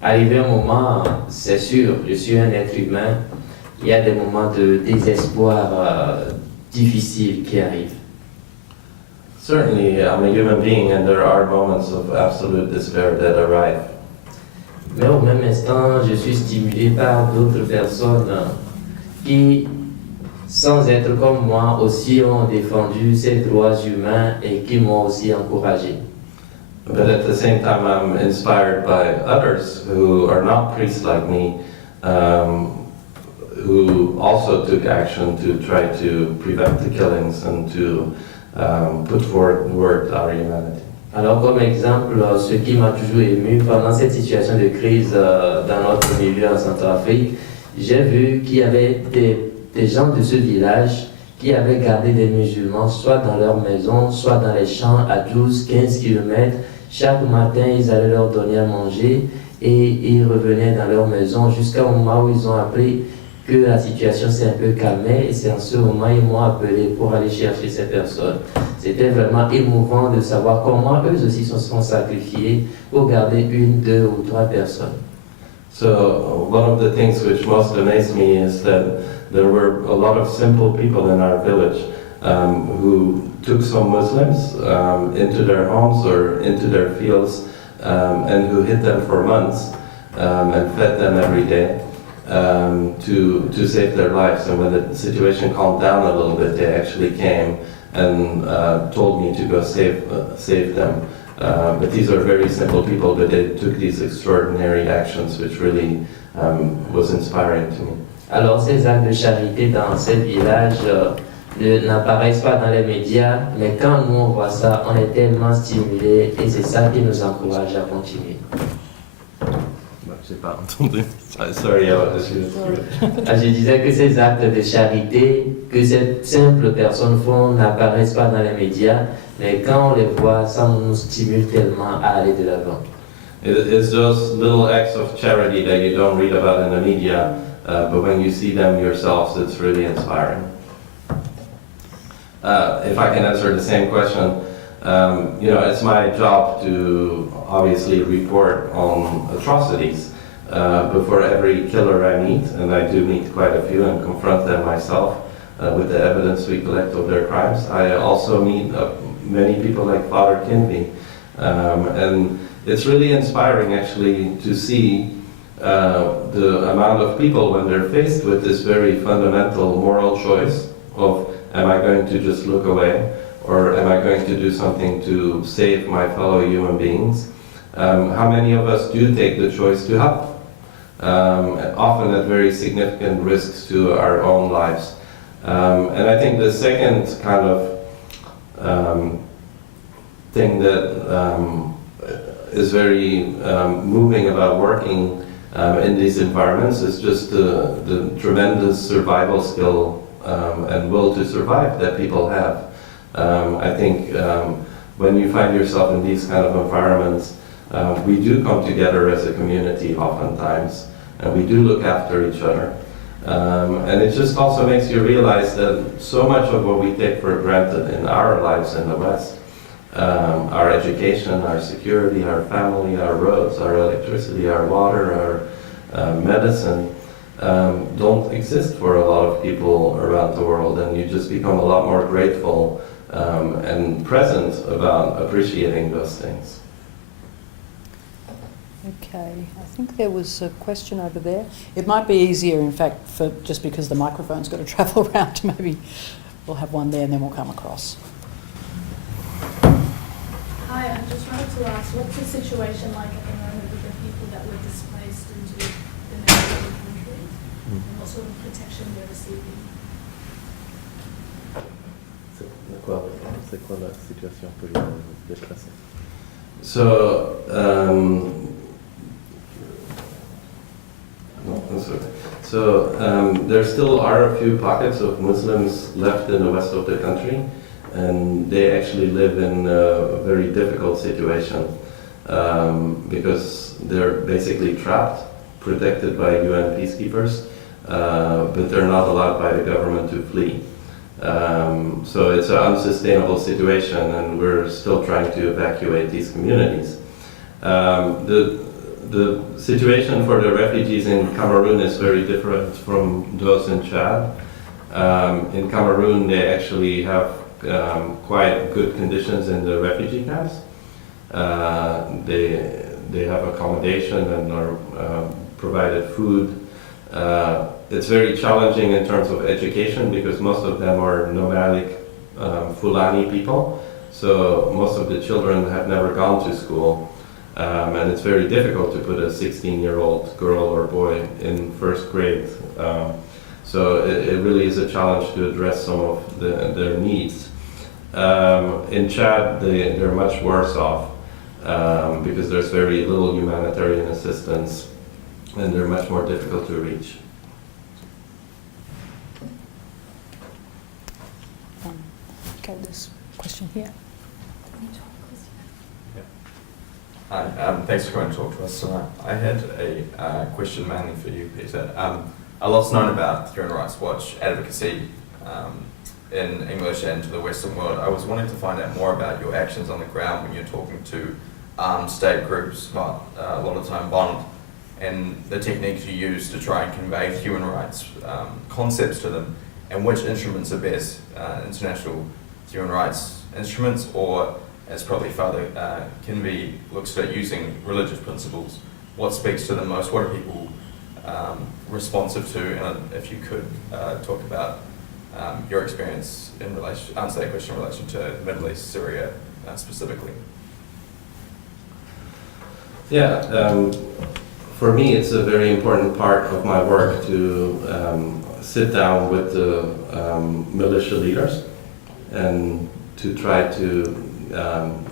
Arrivé un moment, c'est sûr, je suis un être humain, il y a des moments de désespoir difficiles qui arrivent. Certainly, I'm a human being and there are moments of absolute despair that arrive. Mais au même instant, je suis stimulé par d'autres personnes qui, sans être comme moi, aussi ont défendu ces droits humains et qui m'ont aussi encouragé. But at the same time, I'm inspired by others who are not priests like me, who also took action to try to prevent the killings and to put forward our humanity. Alors, comme exemple, ce qui m'a toujours ému pendant cette situation de crise dans notre milieu en Centrafrique, j'ai vu qu'il y avait des gens de ce village qui avaient gardé des musulmans soit dans leur maison, soit dans les champs à 12-15 km. Chaque matin, ils allaient leur donner à manger et ils revenaient dans leur maison jusqu'au moment où ils ont appris que la situation s'est un peu calmée et c'est en ce moment qu'ils m'ont appelé pour aller chercher ces personnes. C'était vraiment émouvant de savoir comment eux aussi se sont sacrifiés pour garder une, deux ou trois personnes. So one of the things which most amazed me is that there were a lot of simple people in our village who took some Muslims into their homes or into their fields and who hid them for months and fed them every day to save their lives. And when the situation calmed down a little bit, they actually came and told me to go save them. But these are very simple people, but they took these extraordinary actions, which really was inspiring to me. Alors ces actes de charité dans ces villages n'apparaissent pas dans les médias, mais quand nous on voit ça, on est tellement stimulés et c'est ça qui nous encourage à continuer. J'ai pas entendu. Sorry, Je disais que ces actes de charité que ces simples personnes font n'apparaissent pas dans les médias, mais quand on les voit, ça nous stimule tellement à aller de l'avant. It's those little acts of charity that you don't read about in the media, but when you see them yourselves, it's really inspiring. If I can answer the same question, it's my job to obviously report on atrocities. Before every killer I meet, and I do meet quite a few and confront them myself, with the evidence we collect of their crimes. I also meet many people like Father Kinvi, and it's really inspiring actually to see the amount of people when they're faced with this very fundamental moral choice of, am I going to just look away, or am I going to do something to save my fellow human beings? How many of us do take the choice to help? Often at very significant risks to our own lives. And I think the second kind of thing that is very moving about working in these environments is just the tremendous survival skill and will to survive that people have. I think when you find yourself in these kind of environments, we do come together as a community oftentimes, and we do look after each other. And it just also makes you realize that so much of what we take for granted in our lives in the West, our education, our security, our family, our roads, our electricity, our water, our medicine, don't exist for a lot of people around the world, and you just become a lot more grateful and present about appreciating those things. Okay, I think there was a question over there. It might be easier, in fact, for just because the microphone's got to travel around, maybe we'll have one there and then we'll come across. Hi, I just wanted to ask, what's the situation like at the moment with the people that were displaced into the neighbouring countries, and what sort of protection they're receiving? C'est quoi la situation pour les déplacés? So, no, that's okay. So there still are a few pockets of Muslims left in the west of the country, and they actually live in a very difficult situation because they're basically trapped, protected by UN peacekeepers, but they're not allowed by the government to flee. So it's an unsustainable situation, and we're still trying to evacuate these communities. The situation for the refugees in Cameroon is very different from those in Chad. In Cameroon, they actually have quite good conditions in the refugee camps. They have accommodation and are provided food. It's very challenging in terms of education because most of them are nomadic Fulani people. So most of the children have never gone to school. And it's very difficult to put a 16-year-old girl or boy in first grade. So it really is a challenge to address some of their needs. In Chad, they're much worse off because there's very little humanitarian assistance, and they're much more difficult to reach. Okay, this question here. Hi, thanks for coming to talk to us tonight. I had a question mainly for you, Peter. A lot's known about Human Rights Watch advocacy in English and to the Western world. I was wanting to find out more about your actions on the ground when you're talking to armed state groups, a lot of the time violent, and the techniques you use to try and convey human rights concepts to them, and which instruments are best, international human rights instruments, or as probably Father Kinvi looks at using religious principles. What speaks to them most? What are people responsive to? And if you could talk about your experience in relation, answer that question in relation to the Middle East, Syria specifically. Yeah, for me it's a very important part of my work to sit down with the militia leaders and to try to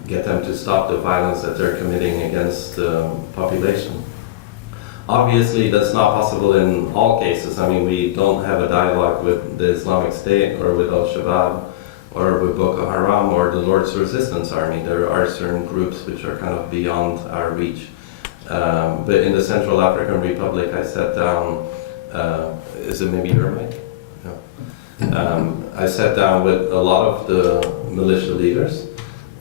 get them to stop the violence that they're committing against the population. Obviously, that's not possible in all cases. I mean, we don't have a dialogue with the Islamic State or with Al-Shabaab or with Boko Haram or the Lord's Resistance Army. There are certain groups which are kind of beyond our reach. But in the Central African Republic, I sat down, is it maybe your mic? No. I sat down with a lot of the militia leaders.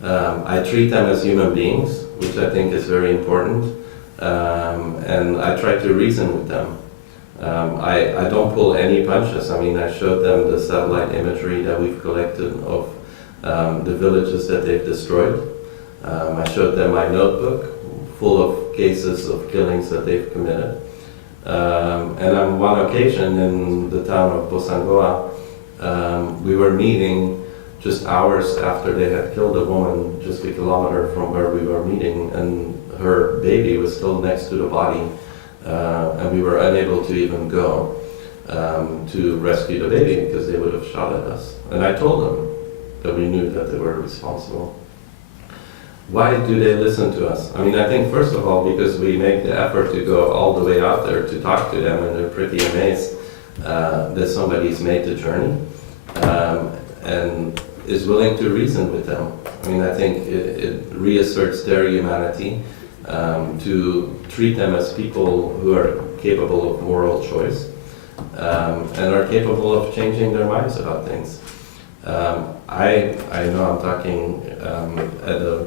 I treat them as human beings, which I think is very important. And I try to reason with them. I don't pull any punches. I mean, I showed them the satellite imagery that we've collected of the villages that they've destroyed. I showed them my notebook full of cases of killings that they've committed. And on one occasion in the town of Bosangoa, we were meeting just hours after they had killed a woman just a kilometer from where we were meeting, and her baby was still next to the body, and we were unable to even go to rescue the baby because they would have shot at us. And I told them that we knew that they were responsible. Why do they listen to us? I mean, I think first of all because we make the effort to go all the way out there to talk to them, and they're pretty amazed that somebody's made the journey and is willing to reason with them. I mean, I think it reasserts their humanity to treat them as people who are capable of moral choice and are capable of changing their minds about things. I know I'm talking at a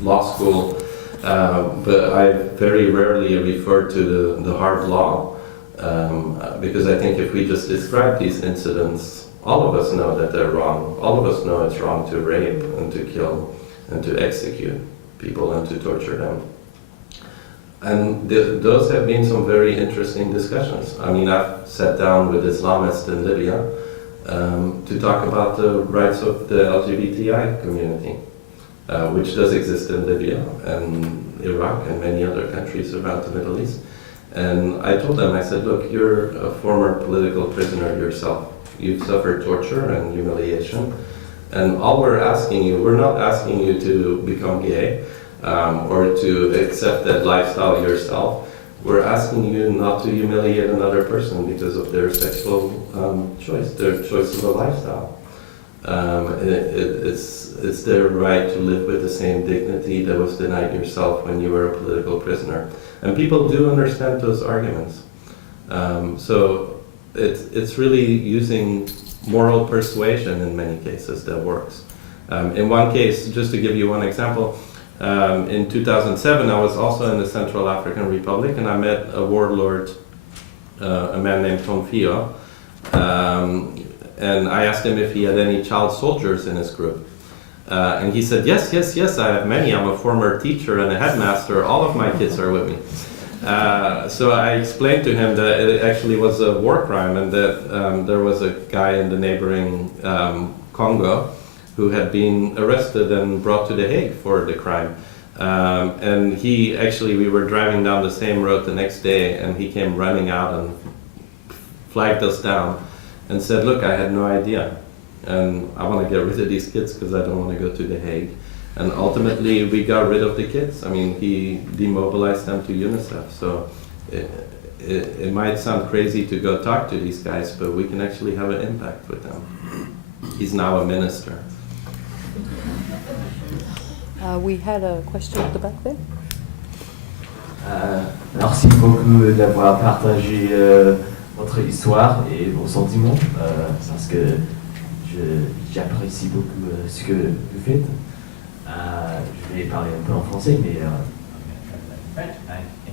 law school, but I very rarely refer to the hard law because I think if we just describe these incidents, all of us know that they're wrong. All of us know it's wrong to rape and to kill and to execute people and to torture them. And those have been some very interesting discussions. I mean, I've sat down with Islamists in Libya to talk about the rights of the LGBTI community, which does exist in Libya and Iraq and many other countries around the Middle East. And I told them, I said, look, you're a former political prisoner yourself. You've suffered torture and humiliation. And all we're asking you, we're not asking you to become gay or to accept that lifestyle yourself. We're asking you not to humiliate another person because of their sexual choice, their choice of a lifestyle. It's their right to live with the same dignity that was denied yourself when you were a political prisoner. And people do understand those arguments. So it's really using moral persuasion in many cases that works. In one case, just to give you one example, in 2007 I was also in the Central African Republic, and I met a warlord, a man named Tonfio, and I asked him if he had any child soldiers in his group. And he said, yes, I have many. I'm a former teacher and a headmaster. All of my kids are with me. So I explained to him that it actually was a war crime, and that there was a guy in the neighboring Congo who had been arrested and brought to The Hague for the crime. And we were driving down the same road the next day, and he came running out and flagged us down and said, look, I had no idea. And I want to get rid of these kids because I don't want to go to The Hague. And ultimately, we got rid of the kids. I mean, he demobilized them to UNICEF. So it might sound crazy to go talk to these guys, but we can actually have an impact with them. He's now a minister. We had a question at the back there. Merci beaucoup d'avoir partagé votre histoire et vos sentiments, parce que j'apprécie beaucoup ce que vous faites. Je vais parler un peu en français, mais in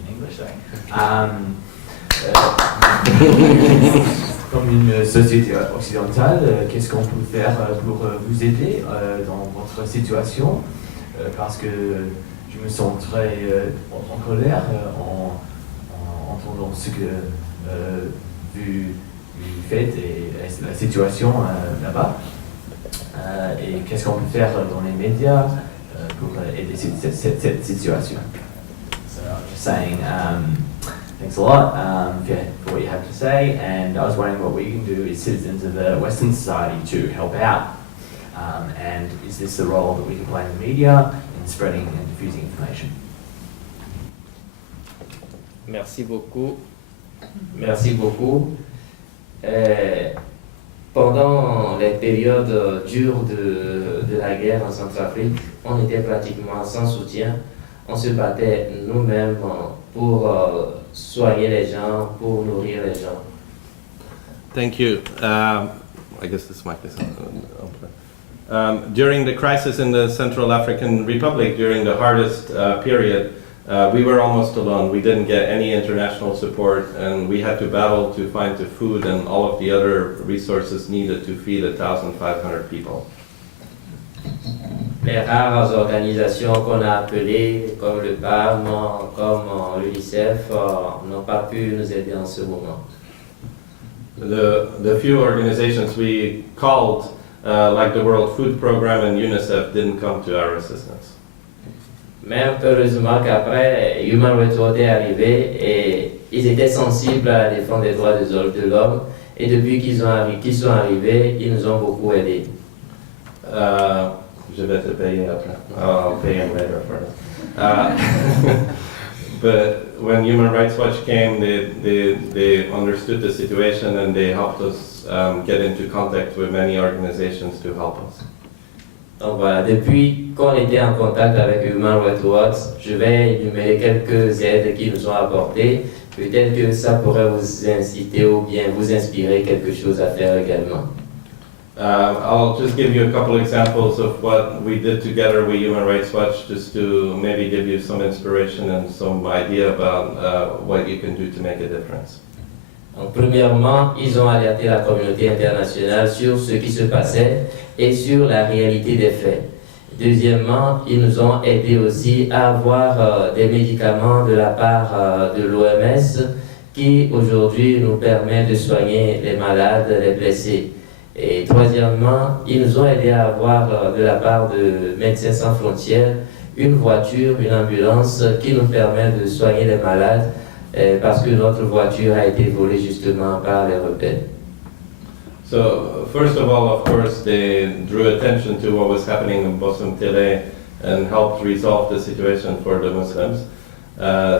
English, comme une société occidentale, qu'est-ce qu'on peut faire pour vous aider dans votre situation? Parce que je me sens très en colère en entendant ce que vous faites et la situation là-bas. Et qu'est-ce qu'on peut faire dans les médias pour aider cette situation? So I'm just saying, thanks a lot for what you have to say, and I was wondering what we can do as citizens of the Western society to help out. And is this the role that we can play in the media in spreading and diffusing information? Merci beaucoup. Merci beaucoup. Pendant les périodes dures de la guerre en Centrafrique, on était pratiquement sans soutien. On se battait nous-mêmes pour soigner les gens, pour nourrir les gens. Thank you. I guess this mic is on. During the crisis in the Central African Republic, during the hardest period, we were almost alone. We didn't get any international support, and we had to battle to find the food and all of the other resources needed to feed 1,500 people. Les rares organisations qu'on a appelées, comme le PAM, comme l'UNICEF, n'ont pas pu nous aider en ce moment. The few organizations we called, like the World Food Program and UNICEF, didn't come to our assistance. Mais heureusement qu'après, Human Rights Watch est arrivé et ils étaient sensibles à la défense des droits de l'homme. Et depuis qu'ils sont arrivés, ils nous ont beaucoup aidés. Je vais te payer après. I'll pay him later for it. But when Human Rights Watch came, they understood the situation and they helped us get into contact with many organizations to help us. Donc voilà, depuis qu'on était en contact avec Human Rights Watch, je vais énumérer quelques aides qu'ils nous ont apportées. Peut-être que ça pourrait vous inciter ou bien vous inspirer quelque chose à faire également. I'll just give you a couple examples of what we did together with Human Rights Watch, just to maybe give you some inspiration and some idea about what you can do to make a difference. Donc, premièrement, ils ont alerté la communauté internationale sur ce qui se passait et sur la réalité des faits. Deuxièmement, ils nous ont aidés aussi à avoir des médicaments de la part de l'OMS qui aujourd'hui nous permet de soigner les malades, les blessés. Et troisièmement, ils nous ont aidés à avoir de la part de Médecins sans frontières une voiture, une ambulance qui nous permet de soigner les malades parce que notre voiture a été volée justement par les rebelles. So, first of all, of course, they drew attention to what was happening in Muslim Seleka and helped resolve the situation for the Muslims.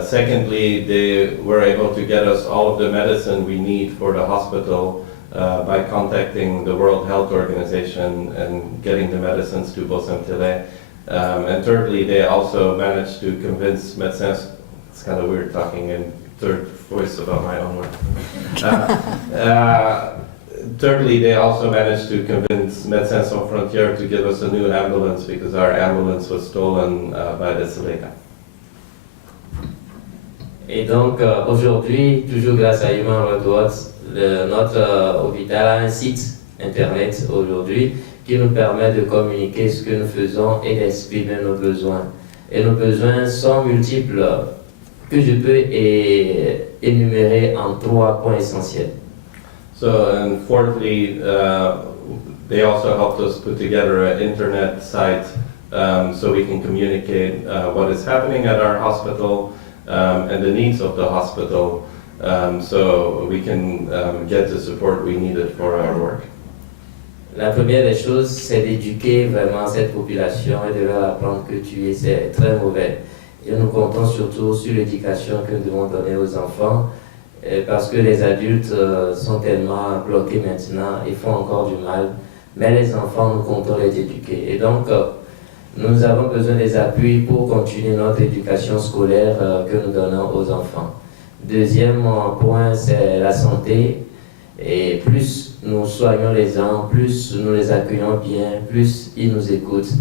Secondly, they were able to get us all of the medicine we need for the hospital by contacting the World Health Organization and getting the medicines to Muslim Seleka. And thirdly, they also managed to convince Médecins, it's kind of weird talking in third voice about my own work. Thirdly, they also managed to convince Médecins Sans Frontières to give us a new ambulance because our ambulance was stolen by the Seleka. Et donc aujourd'hui, toujours grâce à Human Rights Watch, notre hôpital a un site internet aujourd'hui qui nous permet de communiquer ce que nous faisons et d'exprimer nos besoins. Et nos besoins sont multiples que je peux énumérer en 3 points essentiels. So, and fourthly, they also helped us put together an internet site so we can communicate what is happening at our hospital and the needs of the hospital so we can get the support we needed for our work. La première des choses, c'est d'éduquer vraiment cette population et de leur apprendre que tuer, c'est très mauvais. Et nous comptons surtout sur l'éducation que nous devons donner aux enfants parce que les adultes sont tellement bloqués maintenant et font encore du mal. Mais les enfants, nous comptons les éduquer. Et donc, nous avons besoin des appuis pour continuer notre éducation scolaire que nous donnons aux enfants. Deuxième point, c'est la santé. Et plus nous soignons les gens, plus nous les accueillons bien, plus ils nous écoutent.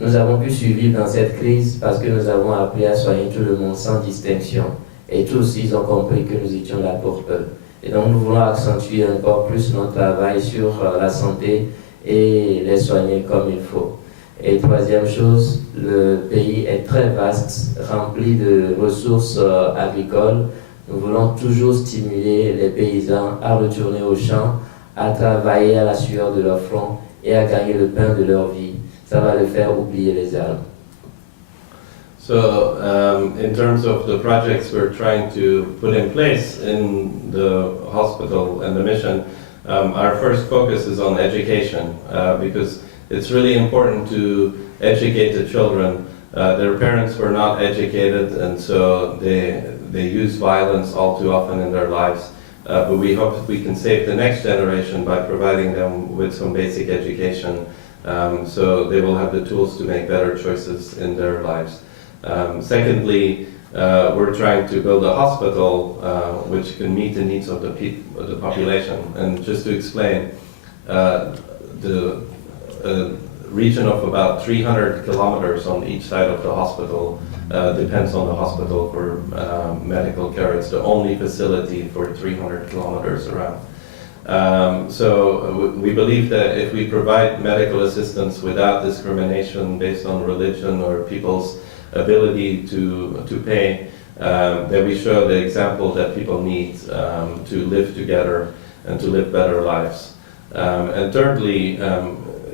Nous avons pu survivre dans cette crise parce que nous avons appris à soigner tout le monde sans distinction. Et tous, ils ont compris que nous étions là pour eux. Et donc nous voulons accentuer encore plus notre travail sur la santé et les soigner comme il faut. Et troisième chose, le pays est très vaste, rempli de ressources agricoles. Nous voulons toujours stimuler les paysans à retourner au champ, à travailler à la sueur de leur front et à gagner le pain de leur vie. Ça va les faire oublier les armes. So, in terms of the projects we're trying to put in place in the hospital and the mission, our first focus is on education because it's really important to educate the children. Their parents were not educated, and so they use violence all too often in their lives. But we hope that we can save the next generation by providing them with some basic education so they will have the tools to make better choices in their lives. Secondly, we're trying to build a hospital which can meet the needs of the population. And just to explain, region of about 300 kilometers on each side of the hospital. Depends on the hospital for medical care. It's the only facility for 300 kilometers around. So we believe that if we provide medical assistance without discrimination based on religion or people's ability to pay, that we show the example that people need to live together and to live better lives. And thirdly,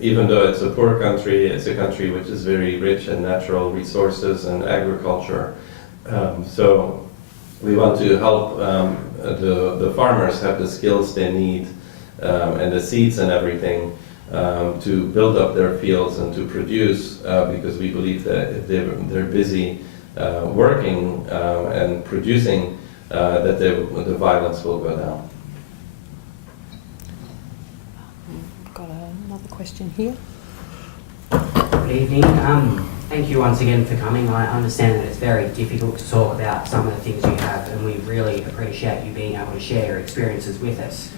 even though it's a poor country, it's a country which is very rich in natural resources and agriculture. So we want to help the farmers have the skills they need and the seeds and everything to build up their fields and to produce, because we believe that if they're busy working and producing, that the violence will go down. Got another question here. Good evening. Thank you once again for coming. I understand that it's very difficult to talk about some of the things you have, and we really appreciate you being able to share your experiences with us.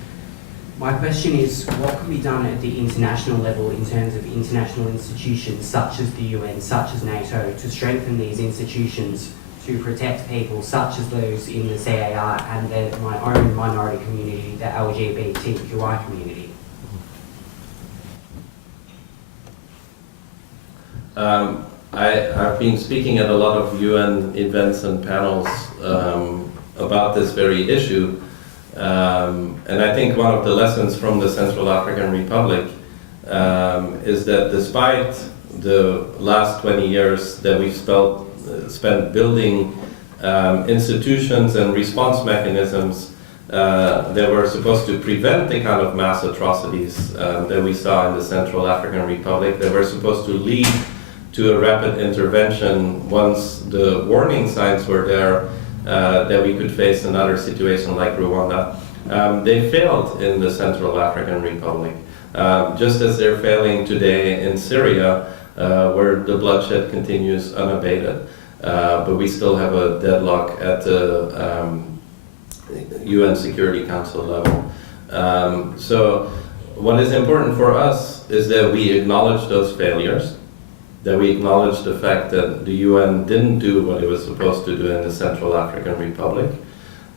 My question is, what can be done at the international level in terms of international institutions such as the UN, such as NATO, to strengthen these institutions to protect people such as those in the CAR and my own minority community, the LGBTQI community? I've been speaking at a lot of UN events and panels about this very issue. And I think one of the lessons from the Central African Republic is that despite the last 20 years that we've spent building institutions and response mechanisms that were supposed to prevent the kind of mass atrocities that we saw in the Central African Republic, that were supposed to lead to a rapid intervention once the warning signs were there, that we could face another situation like Rwanda. They failed in the Central African Republic, just as they're failing today in Syria, where the bloodshed continues unabated. But we still have a deadlock at the UN Security Council level. So what is important for us is that we acknowledge those failures, that we acknowledge the fact that the UN didn't do what it was supposed to do in the Central African Republic,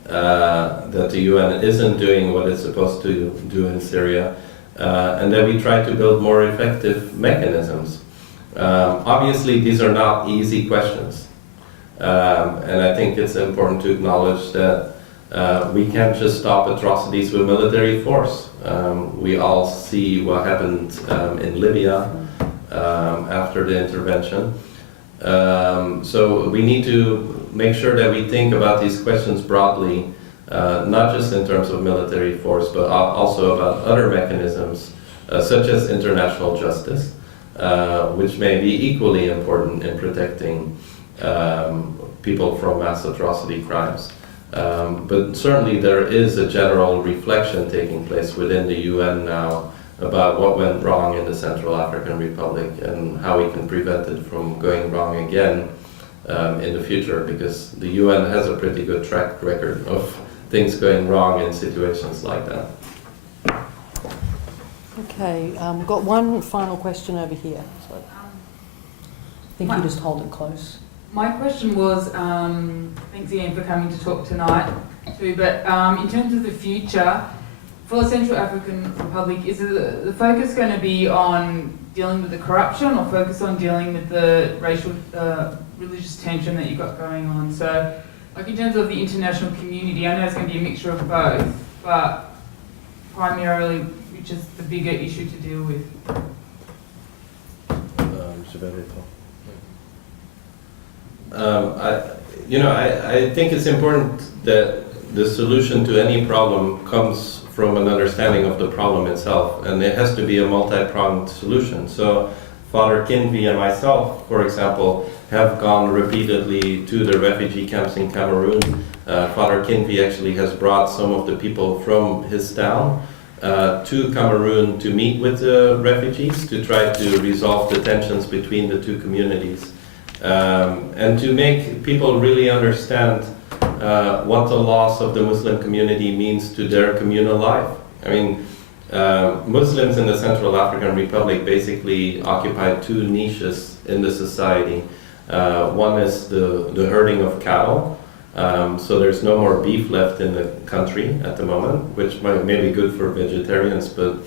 that the UN isn't doing what it's supposed to do in Syria, and that we try to build more effective mechanisms. Obviously, these are not easy questions, and I think it's important to acknowledge that we can't just stop atrocities with military force. We all see what happened in Libya after the intervention. So we need to make sure that we think about these questions broadly, not just in terms of military force, but also about other mechanisms, such as international justice, which may be equally important in protecting people from mass atrocity crimes. But certainly there is a general reflection taking place within the UN now about what went wrong in the Central African Republic and how we can prevent it from going wrong again in the future, because the UN has a pretty good track record of things going wrong in situations like that. Okay, we've got one final question over here. So I think you just hold it close. My question was, thanks again for coming to talk tonight too, but in terms of the future, for the Central African Republic, is the focus going to be on dealing with the corruption or focus on dealing with the racial, religious tension that you've got going on? So, like in terms of the international community, I know it's going to be a mixture of both, but primarily, which is the bigger issue to deal with? I think it's important that the solution to any problem comes from an understanding of the problem itself, and it has to be a multi-pronged solution. So Father Kinvi and myself, for example, have gone repeatedly to the refugee camps in Cameroon. Father Kinvi actually has brought some of the people from his town to Cameroon to meet with the refugees to try to resolve the tensions between the two communities, and to make people really understand what the loss of the Muslim community means to their communal life. I mean, Muslims in the Central African Republic basically occupy two niches in the society. One is the herding of cattle. So there's no more beef left in the country at the moment, which may be good for vegetarians, but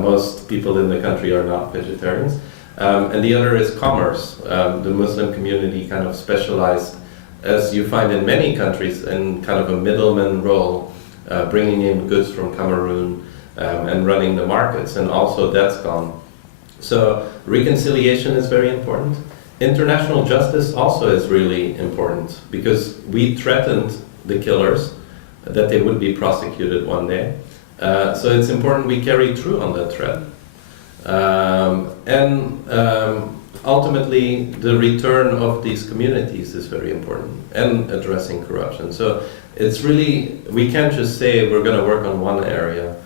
most people in the country are not vegetarians. And the other is commerce. The Muslim community kind of specialized, as you find in many countries, in kind of a middleman role, bringing in goods from Cameroon and running the markets, and also that's gone. So reconciliation is very important. International justice also is really important, because we threatened the killers that they would be prosecuted one day. So it's important we carry through on that threat. Ultimately, the return of these communities is very important, and addressing corruption. So it's really, we can't just say we're going to work on one area.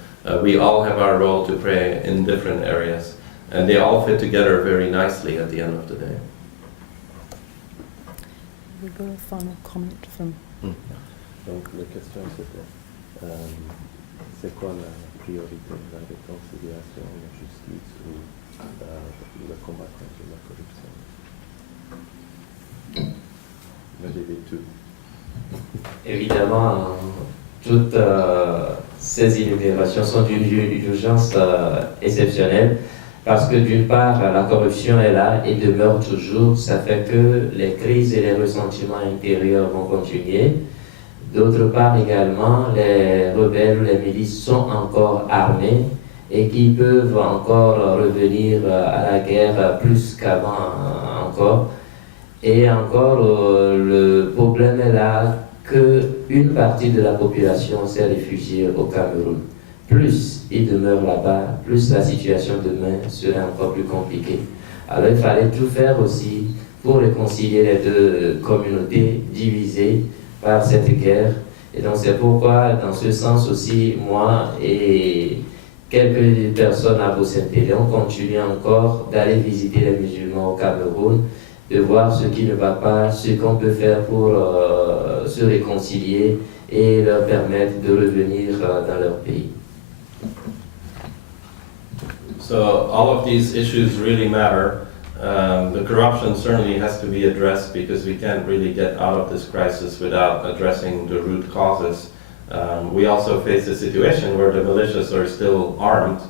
We all have our role to play in different areas, and they all fit together very nicely at the end of the day. We've got a final comment from... Donc la question c'était, c'est quoi la priorité? La réconciliation, la justice ou le combat contre la corruption? Maybe the two. Évidemment, toutes ces innovations sont d'une urgence exceptionnelle, parce que d'une part, la corruption est là et demeure toujours. Ça fait que les crises et les ressentiments intérieurs vont continuer. D'autre part également, les rebelles ou les milices sont encore armés et qui peuvent encore revenir à la guerre plus qu'avant encore. Et encore, le problème est là qu'une partie de la population s'est réfugiée au Cameroun. Plus ils demeurent là-bas, plus la situation demain serait encore plus compliquée. Alors il fallait tout faire aussi pour réconcilier les deux communautés divisées par cette guerre. Et donc c'est pourquoi, dans ce sens aussi, moi et quelques personnes à Bouckaert, on continue encore d'aller visiter les musulmans au Cameroun, de voir ce qui ne va pas, ce qu'on peut faire pour se réconcilier et leur permettre de revenir dans leur pays. So all of these issues really matter. The corruption certainly has to be addressed, because we can't really get out of this crisis without addressing the root causes. We also face a situation where the militias are still armed,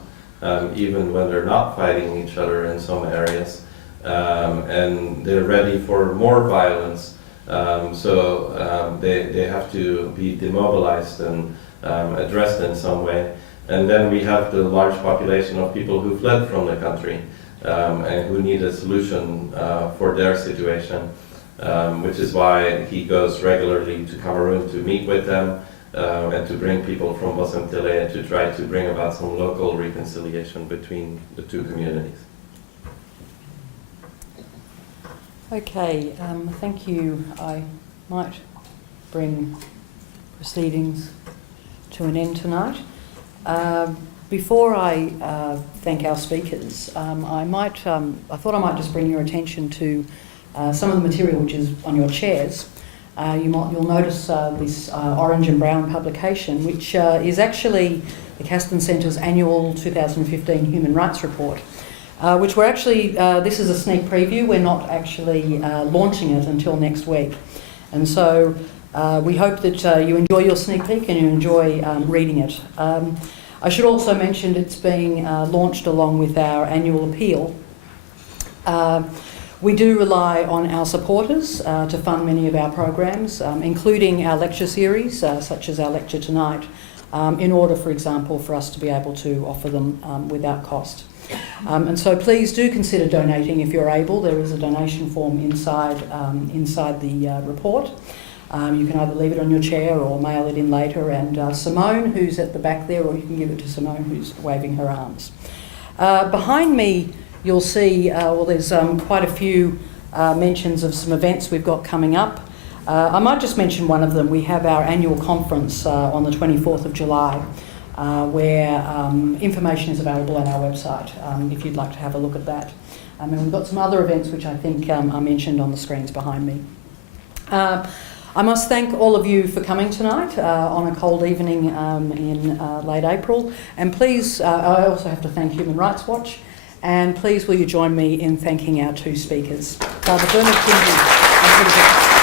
even when they're not fighting each other in some areas. And they're ready for more violence. They have to be demobilized and addressed in some way. And then we have the large population of people who fled from the country and who need a solution for their situation, which is why he goes regularly to Cameroon to meet with them and to bring people from Muslim Seleka to try to bring about some local reconciliation between the two communities. Okay, thank you. I might bring proceedings to an end tonight. Before I thank our speakers, I thought I might just bring your attention to some of the material which is on your chairs. You'll notice this orange and brown publication, which is actually the Castan Centre's annual 2015 Human Rights Report, which we're actually, this is a sneak preview, we're not actually launching it until next week. And so we hope that you enjoy your sneak peek and you enjoy reading it. I should also mention it's being launched along with our annual appeal. We do rely on our supporters to fund many of our programs, including our lecture series, such as our lecture tonight, in order, for example, for us to be able to offer them without cost. And so please do consider donating if you're able. There is a donation form inside the report. You can either leave it on your chair or mail it in later, and Simone, who's at the back there, or you can give it to Simone, who's waving her arms. Behind me, you'll see, there's quite a few mentions of some events we've got coming up. I might just mention one of them. We have our annual conference on the 24th of July, where information is available on our website if you'd like to have a look at that. And we've got some other events which I think are mentioned on the screens behind me. I must thank all of you for coming tonight on a cold evening in late April. And please, I also have to thank Human Rights Watch. And please will you join me in thanking our two speakers, Father Bernard Kinvi and Peter Bouckaert.